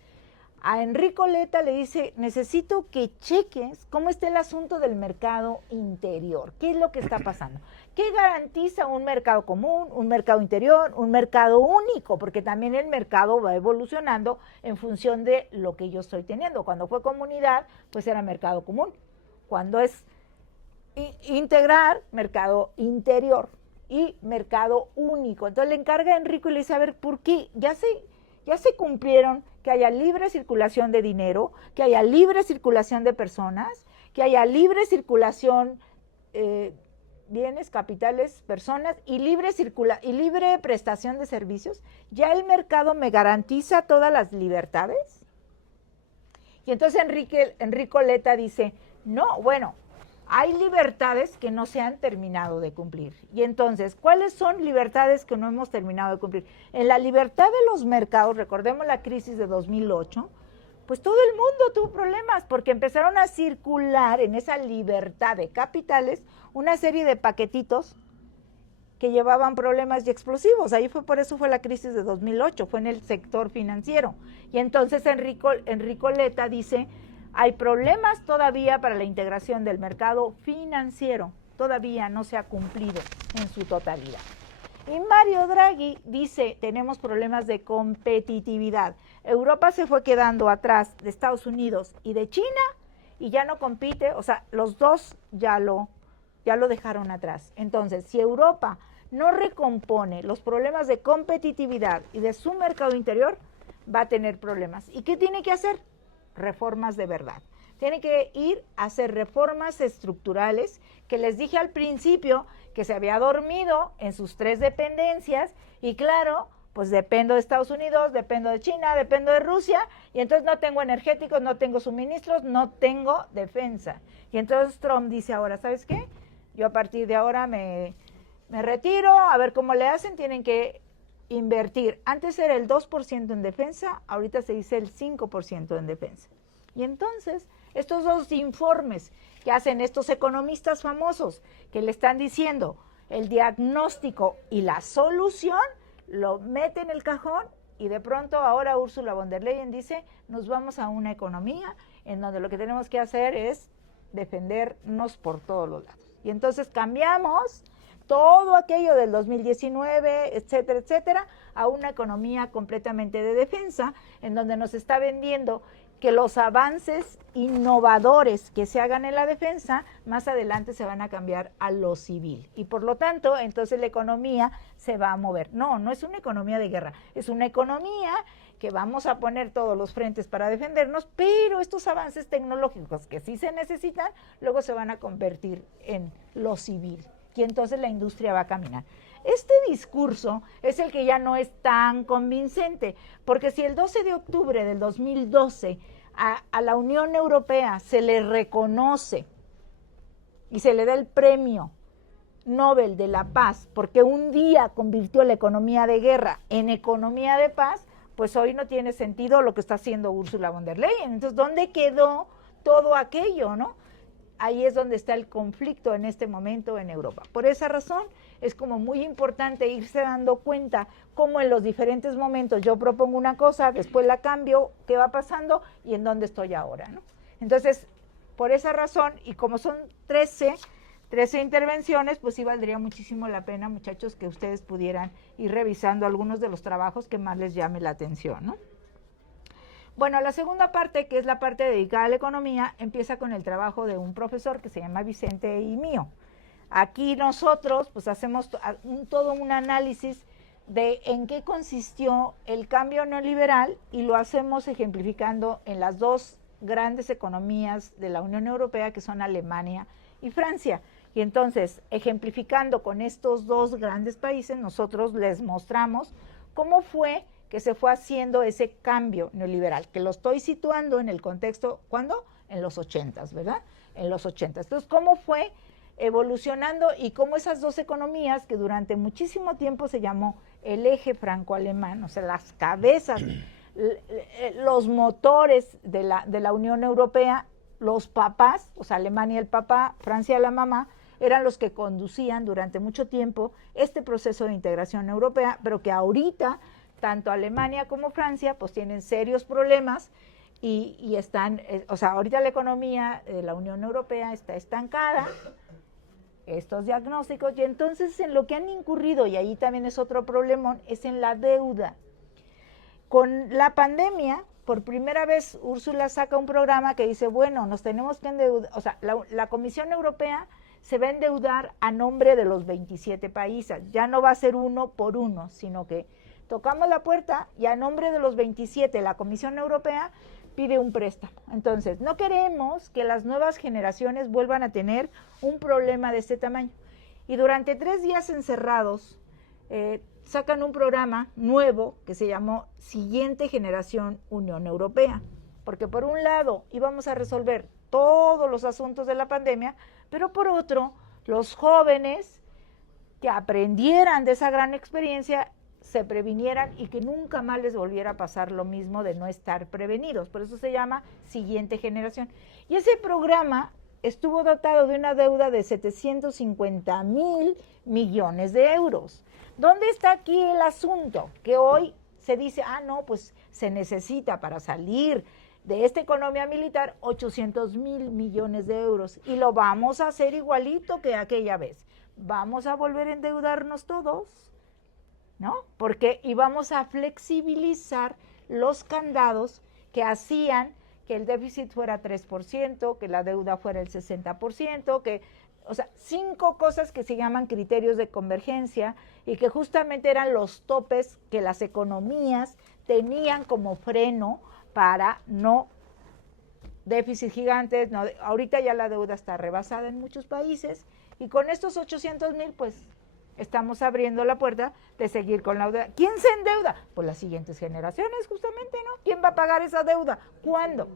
A Enrico Letta le dice, necesito que cheques cómo está el asunto del mercado interior, qué es lo que está pasando, qué garantiza un mercado común, un mercado interior, un mercado único, porque también el mercado va evolucionando en función de lo que yo estoy teniendo. Cuando fue comunidad, pues era mercado común. Cuando es integrar, mercado interior y mercado único. Entonces le encarga a Enrico y le dice, a ver, ¿por qué? Ya se cumplieron que haya libre circulación de dinero, que haya libre circulación de personas, que haya libre circulación bienes, capitales, personas y libre prestación de servicios. ¿Ya el mercado me garantiza todas las libertades? Y entonces Enrico Letta dice, no, bueno, hay libertades que no se han terminado de cumplir. Y entonces, ¿cuáles son libertades que no hemos terminado de cumplir? En la libertad de los mercados, recordemos la crisis de 2008, pues todo el mundo tuvo problemas porque empezaron a circular en esa libertad de capitales una serie de paquetitos que llevaban problemas y explosivos. Por eso fue la crisis de 2008, fue en el sector financiero. Y entonces Enrico Letta dice, hay problemas todavía para la integración del mercado financiero, todavía no se ha cumplido en su totalidad. Y Mario Draghi dice, tenemos problemas de competitividad. Europa se fue quedando atrás de Estados Unidos y de China y ya no compite, o sea, los dos ya lo dejaron atrás. Entonces, si Europa no recompone los problemas de competitividad y de su mercado interior, va a tener problemas. ¿Y qué tiene que hacer? Reformas de verdad. Tiene que ir a hacer reformas estructurales, que les dije al principio que se había dormido en sus 3 dependencias, y claro, pues dependo de Estados Unidos, dependo de China, dependo de Rusia, y entonces no tengo energéticos, no tengo suministros, no tengo defensa. Y entonces Trump dice ahora, ¿sabes qué? Yo a partir de ahora me retiro, a ver cómo le hacen, tienen que invertir. Antes era el 2% en defensa, ahorita se dice el 5% en defensa. Y entonces, estos 2 informes que hacen estos economistas famosos, que le están diciendo el diagnóstico y la solución, lo mete en el cajón y de pronto ahora Ursula von der Leyen dice, nos vamos a una economía en donde lo que tenemos que hacer es defendernos por todos los lados. Y entonces cambiamos todo aquello del 2019, etcétera, etcétera, a una economía completamente de defensa, en donde nos está vendiendo que los avances innovadores que se hagan en la defensa, más adelante se van a cambiar a lo civil. Y por lo tanto, entonces la economía se va a mover. No es una economía de guerra, es una economía que vamos a poner todos los frentes para defendernos, pero estos avances tecnológicos que sí se necesitan, luego se van a convertir en lo civil. Y entonces la industria va a caminar. este discurso es el que ya no es tan convincente, porque si el 12 de octubre del 2012 a la Unión Europea se le reconoce y se le da el premio Nobel de la Paz, porque un día convirtió la economía de guerra en economía de paz, pues hoy no tiene sentido lo que está haciendo Ursula von der Leyen. Entonces, ¿dónde quedó todo aquello, no? Ahí es donde está el conflicto en este momento en Europa. Por esa razón, es como muy importante irse dando cuenta cómo en los diferentes momentos yo propongo una cosa, después la cambio, qué va pasando y en dónde estoy ahora, ¿no? Entonces, por esa razón, y como son 13 intervenciones, pues sí valdría muchísimo la pena, muchachos, que ustedes pudieran ir revisando algunos de los trabajos que más les llame la atención, ¿no? Bueno, la segunda parte, que es la parte dedicada a la economía, empieza con el trabajo de un profesor que se llama Vicente y mío. Aquí nosotros pues hacemos todo un análisis de en qué consistió el cambio neoliberal y lo hacemos ejemplificando en las dos grandes economías de la Unión Europea, que son Alemania y Francia. Y entonces, ejemplificando con estos dos grandes países, nosotros les mostramos cómo fue que se fue haciendo ese cambio neoliberal, que lo estoy situando en el contexto, ¿cuándo? En los 80s, ¿verdad? En los 80s. Entonces, ¿cómo fue evolucionando y cómo esas dos economías, que durante muchísimo tiempo se llamó el eje franco-alemán, o sea, las cabezas, los motores de la Unión Europea, los papás, o sea, Alemania el papá, Francia la mamá, eran los que conducían durante mucho tiempo este proceso de integración europea, pero que ahorita tanto Alemania como Francia pues tienen serios problemas y están, o sea, ahorita la economía de la Unión Europea está estancada, estos diagnósticos, y entonces en lo que han incurrido, y ahí también es otro problemón, es en la deuda. Con la pandemia, por primera vez Úrsula saca un programa que dice, bueno, nos tenemos que endeudar, o sea, la Comisión Europea se va a endeudar a nombre de los 27 países, ya no va a ser uno por uno, sino que tocamos la puerta y a nombre de los 27 la Comisión Europea pide un préstamo. Entonces, no queremos que las nuevas generaciones vuelvan a tener un problema de este tamaño. Y durante 3 días encerrados, sacan un programa nuevo que se llamó Siguiente Generación Unión Europea. Porque por un lado íbamos a resolver todos los asuntos de la pandemia, pero por otro, los jóvenes que aprendieran de esa gran experiencia se previnieran y que nunca más les volviera a pasar lo mismo de no estar prevenidos. Por eso se llama Siguiente Generación. Y ese programa estuvo dotado de una deuda de 750,000 millones de euros. ¿Dónde está aquí el asunto? Que hoy se dice, no, pues se necesita para salir de esta economía militar 800,000 millones de euros. Y lo vamos a hacer igualito que aquella vez. Vamos a volver a endeudarnos todos, ¿no? Porque íbamos a flexibilizar los candados que hacían que el déficit fuera 3%, que la deuda fuera el 60%, o sea, 5 cosas que se llaman criterios de convergencia y que justamente eran los topes que las economías tenían como freno para no déficit gigantes. No, ahorita ya la deuda está rebasada en muchos países y con estos 800,000 pues estamos abriendo la puerta de seguir con la deuda. ¿Quién se endeuda? Pues las siguientes generaciones, justamente, ¿no? ¿Quién va a pagar esa deuda? ¿Cuándo?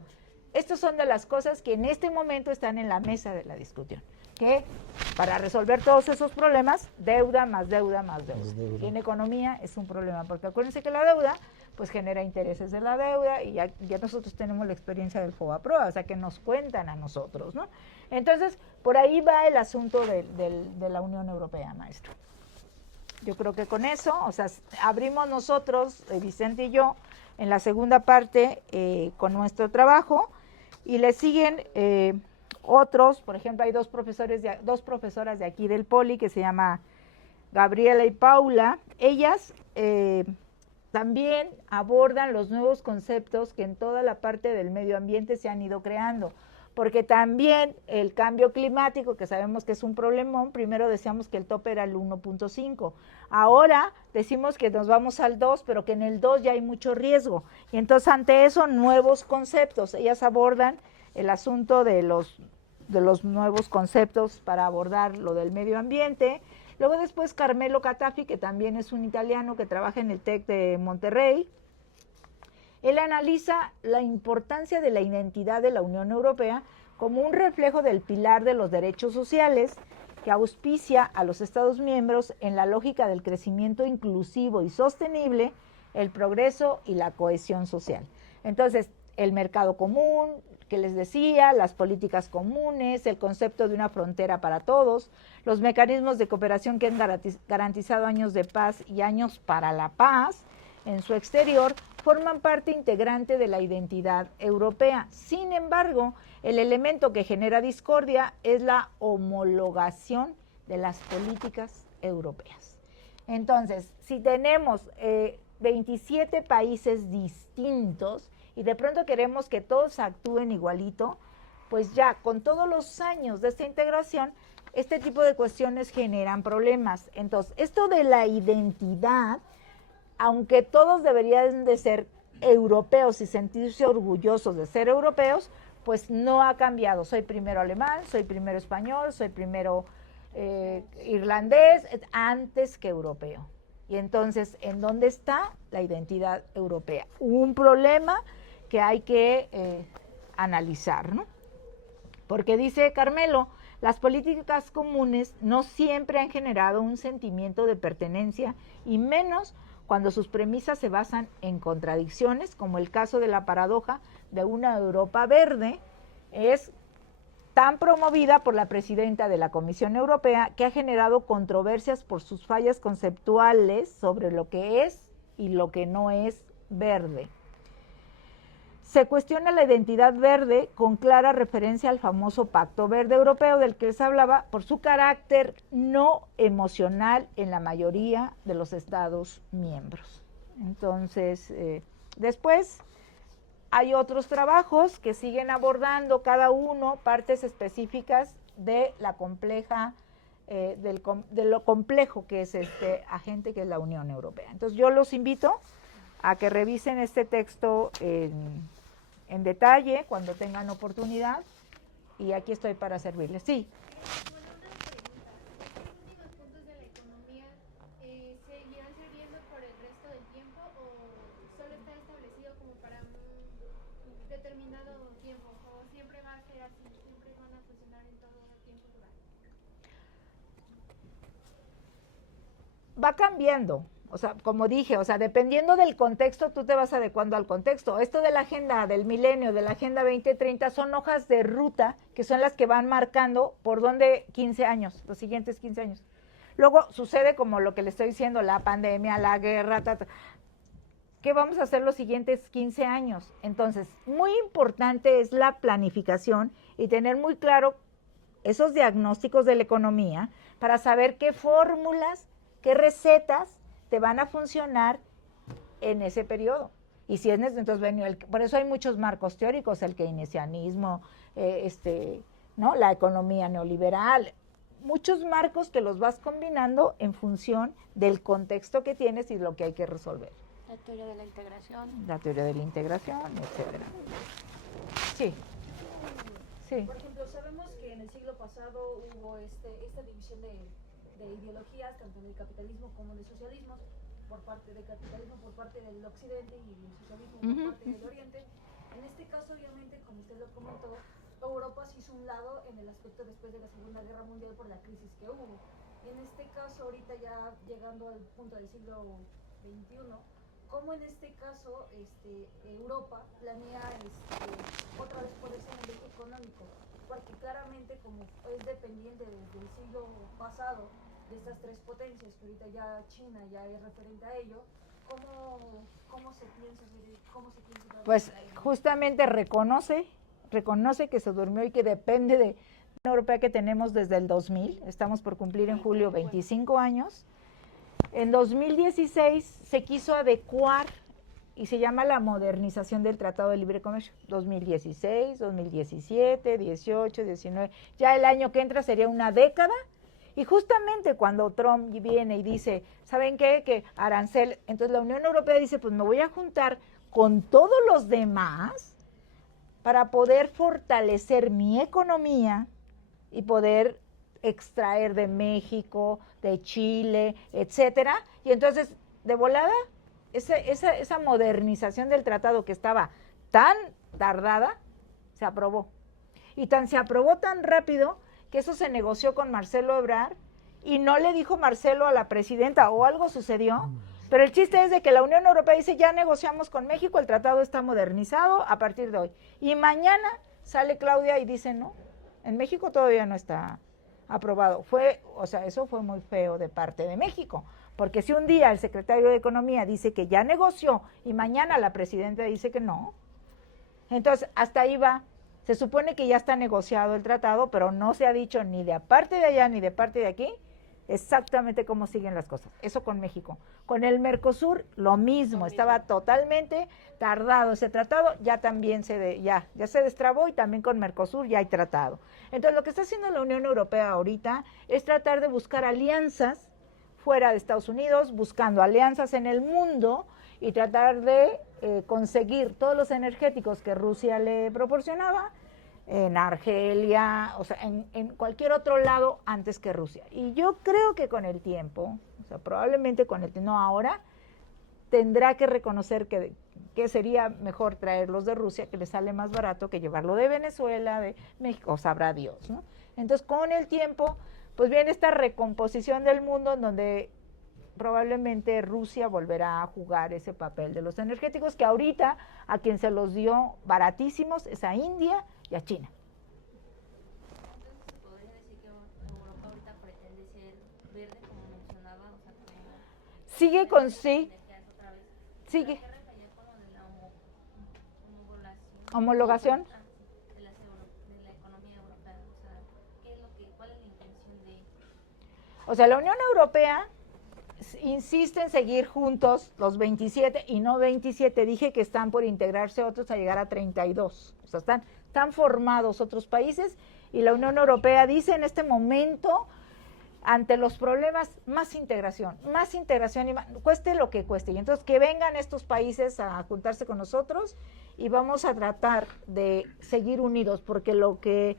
Estas son de las cosas que en este momento están en la mesa de la discusión. Que para resolver todos esos problemas, deuda más deuda más deuda. Y en economía es un problema, porque acuérdense que la deuda pues genera intereses de la deuda y ya nosotros tenemos la experiencia del FOBAPROA, o sea que nos cuentan a nosotros, ¿no? Entonces, por ahí va el asunto de la Unión Europea, maestro. Yo creo que con eso, o sea, abrimos nosotros, Vicente y yo, en la segunda parte con nuestro trabajo y le siguen otros, por ejemplo, hay dos profesoras de aquí del Poli que se llama Gabriela y Paula. Ellas también abordan los nuevos conceptos que en toda la parte del medio ambiente se han ido creando, porque también el cambio climático, que sabemos que es un problemón, primero decíamos que el tope era el 1.5, ahora decimos que nos vamos al 2, pero que en el 2 ya hay mucho riesgo, y entonces ante eso nuevos conceptos, ellas abordan el asunto de los nuevos conceptos para abordar lo del medio ambiente. Luego después Carmelo Catafi, que también es un italiano que trabaja en el TEC de Monterrey, él analiza la importancia de la identidad de la Unión Europea como un reflejo del pilar de los derechos sociales que auspicia a los Estados miembros en la lógica del crecimiento inclusivo y sostenible, el progreso y la cohesión social. Entonces, el mercado común, que les decía, las políticas comunes, el concepto de una frontera para todos, los mecanismos de cooperación que han garantizado años de paz y años para la paz en su exterior, forman parte integrante de la identidad europea. Sin embargo, el elemento que genera discordia es la homologación de las políticas europeas. Entonces, si tenemos 27 países distintos y de pronto queremos que todos actúen igualito, pues ya con todos los años de esta integración, este tipo de cuestiones generan problemas. Entonces, esto de la identidad, aunque todos deberían de ser europeos y sentirse orgullosos de ser europeos, pues no ha cambiado. Soy primero alemán, soy primero español, soy primero irlandés, antes que europeo. Y entonces, ¿en dónde está la identidad europea? Un problema que hay que analizar, ¿no? Porque dice Carmelo, las políticas comunes no siempre han generado un sentimiento de pertenencia y menos cuando sus premisas se basan en contradicciones, como el caso de la paradoja de una Europa verde, es tan promovida por la presidenta de la Comisión Europea que ha generado controversias por sus fallas conceptuales sobre lo que es y lo que no es verde. Se cuestiona la identidad verde con clara referencia al famoso Pacto Verde Europeo del que les hablaba por su carácter no emocional en la mayoría de los Estados miembros. Entonces, después hay otros trabajos que siguen abordando cada uno partes específicas de la compleja, de lo complejo que es este agente que es la Unión Europea. Entonces yo los invito a que revisen este texto en detalle cuando tengan oportunidad y aquí estoy para servirles. Sí. Bueno, una pregunta. ¿Estos últimos puntos de la economía seguirán sirviendo por el resto del tiempo o solo está establecido como para un determinado tiempo o siempre va a ser así, siempre van a funcionar en todo el tiempo que va? Va cambiando. O sea, como dije, o sea, dependiendo del contexto, tú te vas adecuando al contexto. Esto de la agenda del milenio, de la agenda 2030, son hojas de ruta que son las que van marcando por dónde 15 años, los siguientes 15 años. Luego sucede como lo que le estoy diciendo, la pandemia, la guerra, ¿qué vamos a hacer los siguientes 15 años? Entonces, muy importante es la planificación y tener muy claro esos diagnósticos de la economía para saber qué fórmulas, qué recetas te van a funcionar en ese periodo. Y si es necesario, entonces, por eso hay muchos marcos teóricos, el keynesianismo, ¿no? La economía neoliberal, muchos marcos que los vas combinando en función del contexto que tienes y lo que hay que resolver. La teoría de la integración. La teoría de la integración, etcétera. Sí. Sí. Por ejemplo, sabemos que en el siglo pasado hubo esta división de ideologías, tanto del capitalismo como del socialismo, por parte del capitalismo por parte del occidente y el socialismo por parte del oriente. En este caso, obviamente, como usted lo comentó, Europa se hizo un lado en el aspecto después de la Segunda Guerra Mundial por la crisis que hubo. Y en este caso, ahorita ya llegando al punto del siglo XXI, ¿cómo en este caso Europa planea otra vez ponerse en el eje económico? Porque claramente, como es dependiente desde el siglo pasado de estas tres potencias, que ahorita ya China ya es referente a ello, ¿cómo se piensa? Pues justamente reconoce que se durmió y que depende de la Unión Europea que tenemos desde el 2000, estamos por cumplir en julio 25 años. En 2016 se quiso adecuar y se llama la modernización del Tratado de Libre Comercio. 2016, 2017, 18, 19, ya el año que entra sería una década. Y justamente cuando Trump viene y dice, ¿saben qué? Que arancel, entonces la Unión Europea dice, pues me voy a juntar con todos los demás para poder fortalecer mi economía y poder extraer de México, de Chile, etcétera, y entonces, de volada, esa modernización del tratado que estaba tan tardada, se aprobó. Y se aprobó tan rápido que eso se negoció con Marcelo Ebrard y no le dijo Marcelo a la presidenta o algo sucedió, pero el chiste es de que la Unión Europea dice ya negociamos con México, el tratado está modernizado a partir de hoy. Y mañana sale Claudia y dice no, en México todavía no está aprobado. Eso fue muy feo de parte de México, porque si un día el secretario de Economía dice que ya negoció y mañana la presidenta dice que no, entonces hasta ahí va. Se supone que ya está negociado el tratado, pero no se ha dicho ni de parte de allá ni de parte de aquí exactamente cómo siguen las cosas. Eso con México. Con el Mercosur, lo mismo. Estaba totalmente tardado ese tratado, ya también ya se destrabó y también con Mercosur ya hay tratado. Entonces, lo que está haciendo la Unión Europea ahorita es tratar de buscar alianzas fuera de Estados Unidos, buscando alianzas en el mundo y tratar de conseguir todos los energéticos que Rusia le proporcionaba en Argelia, o sea, en cualquier otro lado antes que Rusia. Y yo creo que con el tiempo, o sea, probablemente con el tiempo, no ahora, tendrá que reconocer que sería mejor traerlos de Rusia, que le sale más barato que llevarlo de Venezuela, de México, sabrá Dios, ¿no? Entonces, con el tiempo, pues viene esta recomposición del mundo en donde probablemente Rusia volverá a jugar ese papel de los energéticos, que ahorita a quien se los dio baratísimos es a India y a China. Entonces, ¿se podría decir que Europa ahorita pretende ser verde, como mencionaba? O sea, que Sigue con sí, energías otra vez. sigue. ¿Qué refería con lo de la Homologación. De la economía europea? O sea, ¿cuál es la intención de? O sea, la Unión Europea insiste en seguir juntos los 27 y no 27. Dije que están por integrarse otros a llegar a 32. O sea, están formados otros países y la Unión Europea dice en este momento, ante los problemas, más integración y cueste lo que cueste. Y entonces que vengan estos países a juntarse con nosotros y vamos a tratar de seguir unidos, porque lo que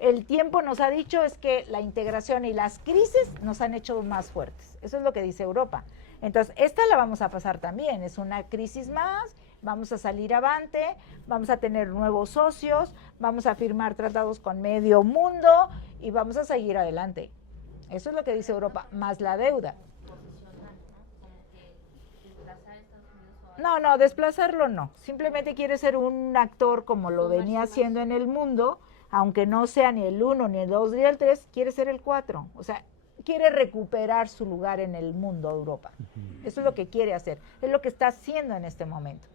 el tiempo nos ha dicho es que la integración y las crisis nos han hecho más fuertes. Eso es lo que dice Europa. Entonces, esta la vamos a pasar también. Es una crisis más, vamos a salir avante, vamos a tener nuevos socios, vamos a firmar tratados con medio mundo y vamos a seguir adelante. Eso es lo que dice Europa, más la deuda. Posicionar, ¿no? Como que desplazar a Estados Unidos o No, desplazarlo no. Simplemente quiere ser un actor como lo venía haciendo en el mundo, aunque no sea ni el 1, ni el 2, ni el 3, quiere ser el 4. O sea, quiere recuperar su lugar en el mundo, Europa. Eso es lo que quiere hacer. Es lo que está haciendo en este momento.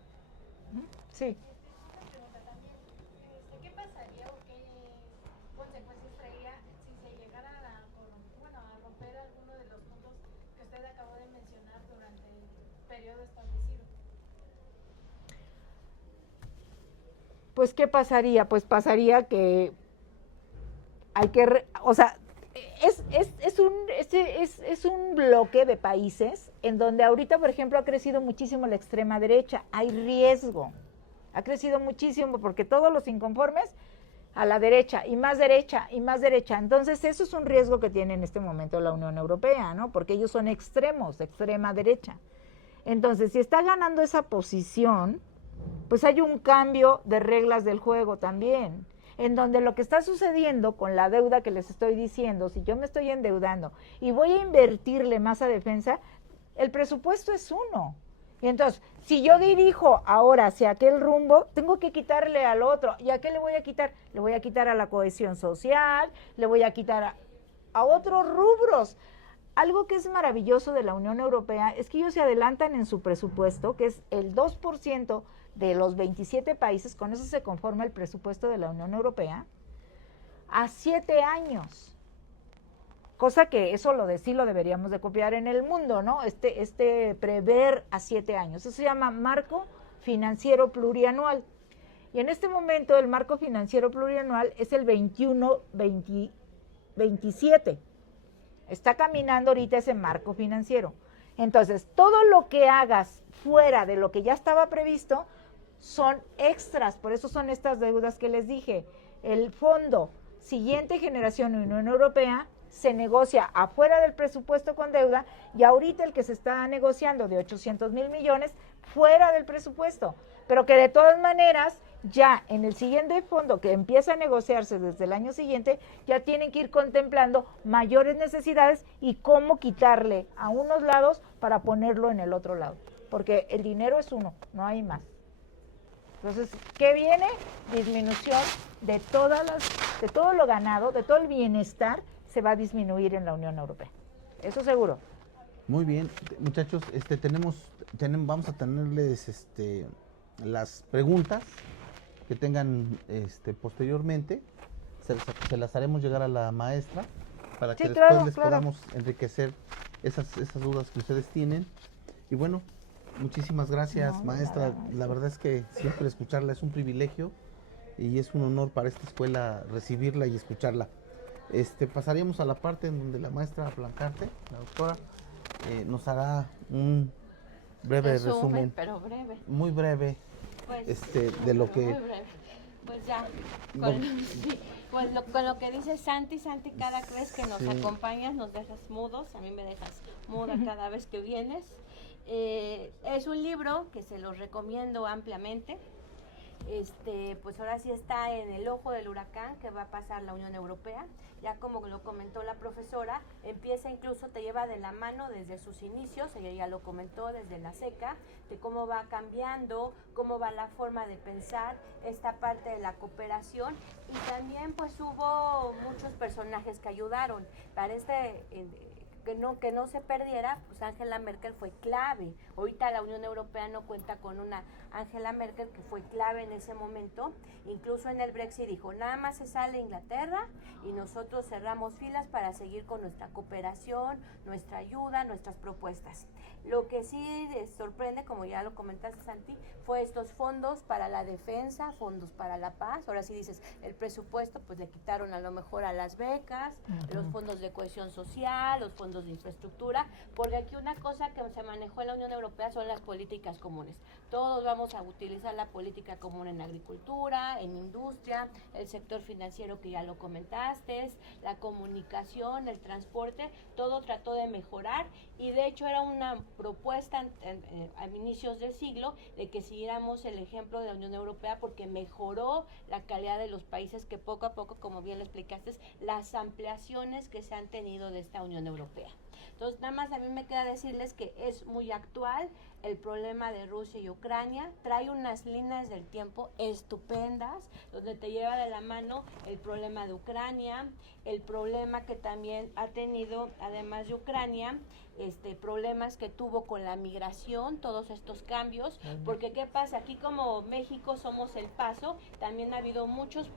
Sí. Una pregunta también. ¿Qué pasaría o qué consecuencias traería si se llegara a romper alguno de los puntos que usted acabó de mencionar durante el periodo establecido? Pues, ¿qué pasaría? Pues pasaría que hay que, es un bloque de países en donde ahorita, por ejemplo, ha crecido muchísimo la extrema derecha. Hay riesgo. Ha crecido muchísimo porque todos los inconformes a la derecha y más derecha y más derecha. Entonces, eso es un riesgo que tiene en este momento la Unión Europea, ¿no? Porque ellos son extremos, extrema derecha. Entonces, si está ganando esa posición, pues hay un cambio de reglas del juego también, en donde lo que está sucediendo con la deuda que les estoy diciendo, si yo me estoy endeudando y voy a invertirle más a defensa, el presupuesto es uno. Y entonces, si yo dirijo ahora hacia aquel rumbo, tengo que quitarle al otro. ¿Y a qué le voy a quitar? Le voy a quitar a la cohesión social, le voy a quitar a otros rubros. Algo que es maravilloso de la Unión Europea es que ellos se adelantan en su presupuesto, que es el 2% de los 27 países, con eso se conforma el presupuesto de la Unión Europea, a 7 años. Cosa que eso sí lo deberíamos de copiar en el mundo, ¿no? Prever a 7 años. Eso se llama marco financiero plurianual. Y en este momento el marco financiero plurianual es el 21-27. Está caminando ahorita ese marco financiero. Entonces, todo lo que hagas fuera de lo que ya estaba previsto son extras. Por eso son estas deudas que les dije. El fondo Siguiente Generación Unión Europea se negocia afuera del presupuesto con deuda y ahorita el que se está negociando de 800,000 millones fuera del presupuesto, pero que de todas maneras ya en el siguiente fondo que empieza a negociarse desde el año siguiente ya tienen que ir contemplando mayores necesidades y cómo quitarle a unos lados para ponerlo en el otro lado, porque el dinero es uno, no hay más. Entonces, ¿qué viene? Disminución de de todo lo ganado, de todo el bienestar se va a disminuir en la Unión Europea. Eso seguro. Muy bien, muchachos, vamos a tenerles las preguntas que tengan posteriormente. Se las haremos llegar a la maestra para que Sí, después claro, les claro. podamos enriquecer esas dudas que ustedes tienen. Y bueno, muchísimas gracias, No, de maestra. nada. La verdad es que siempre escucharla es un privilegio y es un honor para esta escuela recibirla y escucharla. Pasaríamos a la parte en donde la maestra Blancarte, la doctora, nos hará un breve resumen, pero breve. muy breve, Pues, de lo que... muy breve. Pues ya, No. sí, pues con lo que dice Santi, cada vez que nos Sí. acompañas nos dejas mudos, a mí me dejas muda cada vez que vienes. Es un libro que se los recomiendo ampliamente. Pues ahora sí está en el ojo del huracán que va a pasar la Unión Europea. Ya como lo comentó la profesora, empieza incluso, te lleva de la mano desde sus inicios, ella ya lo comentó, desde la SECA, de cómo va cambiando, cómo va la forma de pensar, esta parte de la cooperación, y también pues hubo muchos personajes que ayudaron para que no se perdiera. Pues Angela Merkel fue clave. Ahorita la Unión Europea no cuenta con una Angela Merkel que fue clave en ese momento. Incluso en el Brexit dijo, nada más se sale Inglaterra y nosotros cerramos filas para seguir con nuestra cooperación, nuestra ayuda, nuestras propuestas. Lo que sí sorprende, como ya lo comentaste, Santi, fue estos fondos para la defensa, fondos para la paz. Ahora sí dices, el presupuesto pues le quitaron a lo mejor a las becas, los fondos de cohesión social, los fondos de infraestructura, porque aquí una cosa que se manejó en la Unión Europea son las políticas comunes. Todos vamos a utilizar la política común en agricultura, en industria, el sector financiero que ya lo comentaste, la comunicación, el transporte, todo trató de mejorar, y de hecho era una propuesta a inicios del siglo de que siguiéramos el ejemplo de la Unión Europea, porque mejoró la calidad de los países, que poco a poco, como bien lo explicaste, las ampliaciones que se han tenido de esta Unión Europea. Entonces, nada más a mí me queda decirles que es muy actual el problema de Rusia y Ucrania, trae unas líneas del tiempo estupendas, donde te lleva de la mano el problema de Ucrania, el problema que también ha tenido, además de Ucrania, problemas que tuvo con la migración, todos estos cambios, porque ¿qué pasa? Aquí como México somos el paso, también ha habido muchos,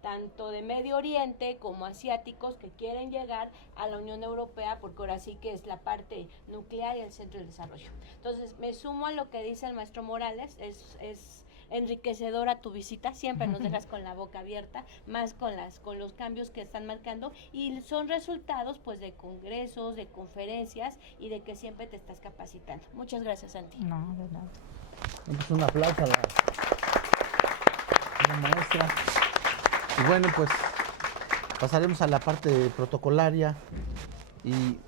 tanto de Medio Oriente como asiáticos que quieren llegar a la Unión Europea, porque ahora sí que es la parte nuclear y el centro del desarrollo. Entonces, me sumo a lo que dice el maestro Morales, es enriquecedora tu visita, siempre nos dejas con la boca abierta, más con los cambios que están marcando, y son resultados pues de congresos, de conferencias, y de que siempre te estás capacitando. Muchas gracias, Santi. No, de nada. Pues un aplauso a la maestra. Y bueno, pues pasaremos a la parte protocolaria y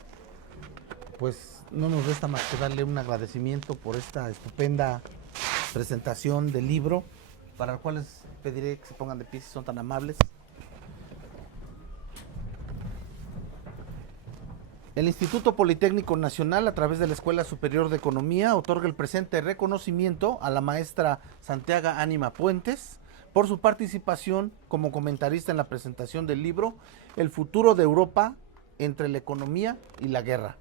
pues no nos resta más que darle un agradecimiento por esta estupenda presentación del libro, para el cual les pediré que se pongan de pie si son tan amables. El Instituto Politécnico Nacional, a través de la Escuela Superior de Economía, otorga el presente reconocimiento a la maestra Santiago Ánima Puentes por su participación como comentarista en la presentación del libro El futuro de Europa entre la economía y la guerra,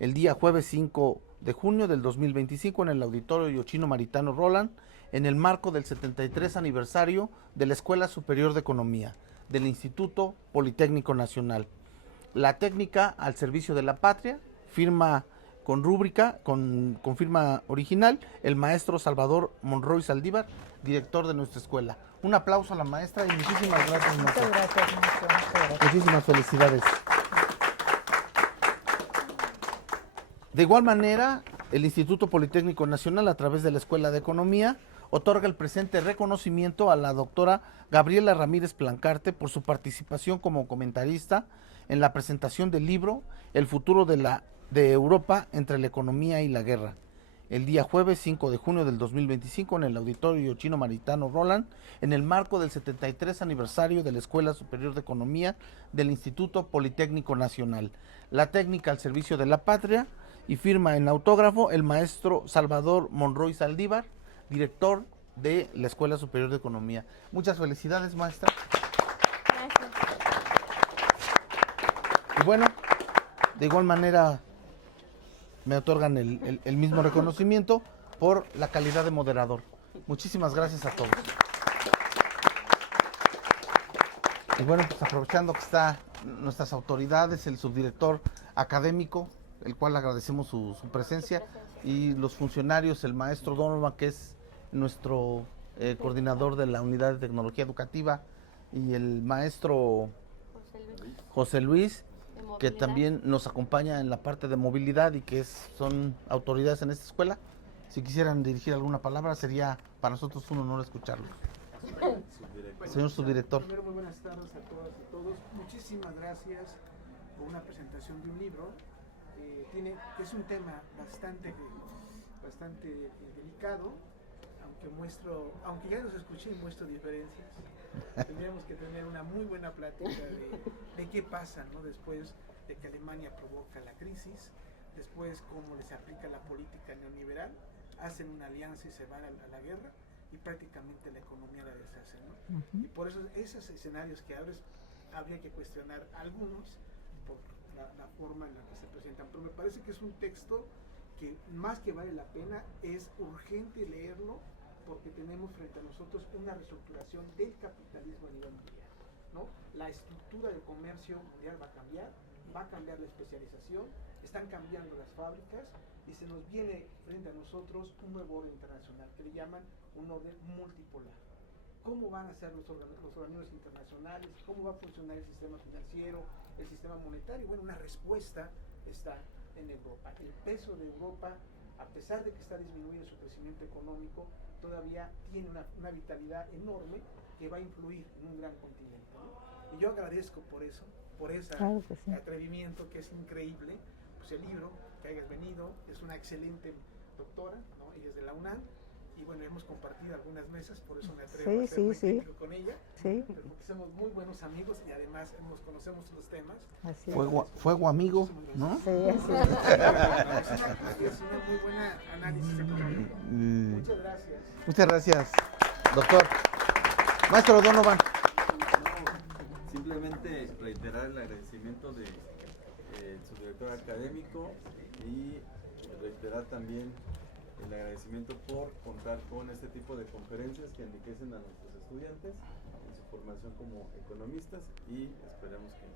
el día jueves 5 de junio del 2025 en el Auditorio Yochino Maritano Roland, en el marco del 73 aniversario de la Escuela Superior de Economía del Instituto Politécnico Nacional. La técnica al servicio de la patria, firma con rúbrica, con firma original, el maestro Salvador Monroy Saldívar, director de nuestra escuela. Un aplauso a la maestra y muchísimas gracias, maestra. Muchas gracias, maestro. Muchas gracias. Muchísimas felicidades. De igual manera, el Instituto Politécnico Nacional, a través de la Escuela de Economía, otorga el presente reconocimiento a la doctora Gabriela Ramírez Plancarte por su participación como comentarista en la presentación del libro El futuro de Europa entre la economía y la guerra, el día jueves 5 de junio del 2025 en el Auditorio Chino Maritano Roland, en el marco del 73 aniversario de la Escuela Superior de Economía del Instituto Politécnico Nacional. La técnica al servicio de la patria, y firma en autógrafo el maestro Salvador Monroy Saldívar, director de la Escuela Superior de Economía. Muchas felicidades, maestra. Gracias. Y bueno, de igual manera me otorgan el mismo reconocimiento por la calidad de moderador. Muchísimas gracias a todos. Y bueno, pues aprovechando que están nuestras autoridades, el subdirector académico, el cual agradecemos su presencia, y los funcionarios, el maestro Donovan, que es nuestro coordinador de la Unidad de Tecnología Educativa, y el maestro José Luis, que también nos acompaña en la parte de movilidad y que son autoridades en esta escuela. Si quisieran dirigir alguna palabra, sería para nosotros un honor escucharlos. Señor subdirector. Primero, muy buenas tardes a todas y todos. Muchísimas gracias por una presentación de un libro. Es un tema bastante delicado, aunque ya los escuché y muestro diferencias. Tendríamos que tener una muy buena plática de qué pasa, ¿no? Después de que Alemania provoca la crisis, después cómo les aplica la política neoliberal, hacen una alianza y se van a la guerra, y prácticamente la economía la deshacen, ¿no? Y por eso esos escenarios que abres, habría que cuestionar algunos por la forma en la que se presentan, pero me parece que es un texto que más que vale la pena, es urgente leerlo, porque tenemos frente a nosotros una reestructuración del capitalismo a nivel mundial, ¿no? La estructura del comercio mundial va a cambiar la especialización, están cambiando las fábricas, y se nos viene frente a nosotros un nuevo orden internacional que le llaman un orden multipolar. ¿Cómo van a ser los organismos internacionales? ¿Cómo va a funcionar el sistema financiero, el sistema monetario? Bueno, una respuesta está en Europa. El peso de Europa, a pesar de que está disminuyendo su crecimiento económico, todavía tiene una vitalidad enorme que va a influir en un gran continente, ¿no? Y yo agradezco por eso, por ese atrevimiento que es increíble. Pues el libro, que hayas venido, es una excelente doctora, ¿no? Ella es de la UNAM, y bueno, hemos compartido algunas mesas, por eso me atrevo a hacer muy crítico con ella, pero porque somos muy buenos amigos y además nos conocemos los temas. Fuego amigo, ¿no? Sí, así Es una muy buena análisis económico. Muchas gracias. Muchas gracias, doctor. Maestro Donovan. Simplemente reiterar el agradecimiento de su director académico, y reiterar también el agradecimiento por contar con este tipo de conferencias que enriquecen a nuestros estudiantes en su formación como economistas, y esperamos que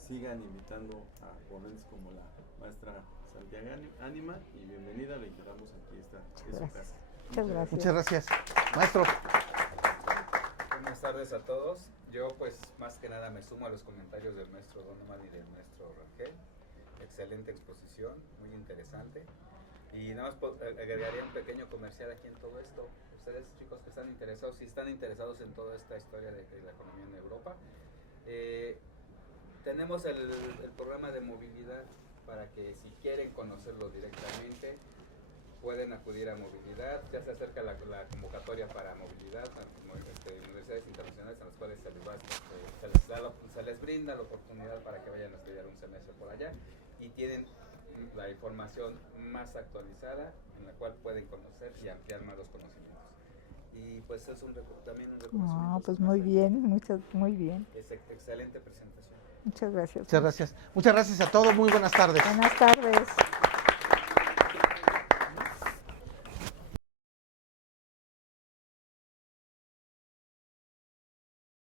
sigan invitando a ponentes como la maestra Santiago Ánima, y bienvenida, reiteramos, aquí está, es su casa. Muchas gracias. Muchas gracias. Maestro. Buenas tardes a todos. Yo pues más que nada me sumo a los comentarios del maestro Donovan y del maestro Rangel. Excelente exposición, muy interesante. Y nada más agregaría un pequeño comercial aquí en todo esto. Ustedes, chicos que están interesados, si están interesados en toda esta historia de la economía en Europa, tenemos el programa de movilidad para que si quieren conocerlo directamente, pueden acudir a movilidad. Ya se acerca la convocatoria para movilidad, universidades internacionales en las cuales se les brinda la oportunidad para que vayan a estudiar un semestre por allá, y tienen la información más actualizada en la cual pueden conocer y ampliar más los conocimientos. Y pues es también un reconocimiento. Pues muy bien, muy bien. Es excelente presentación. Muchas gracias. Muchas gracias. Muchas gracias a todos. Muy buenas tardes. Buenas tardes.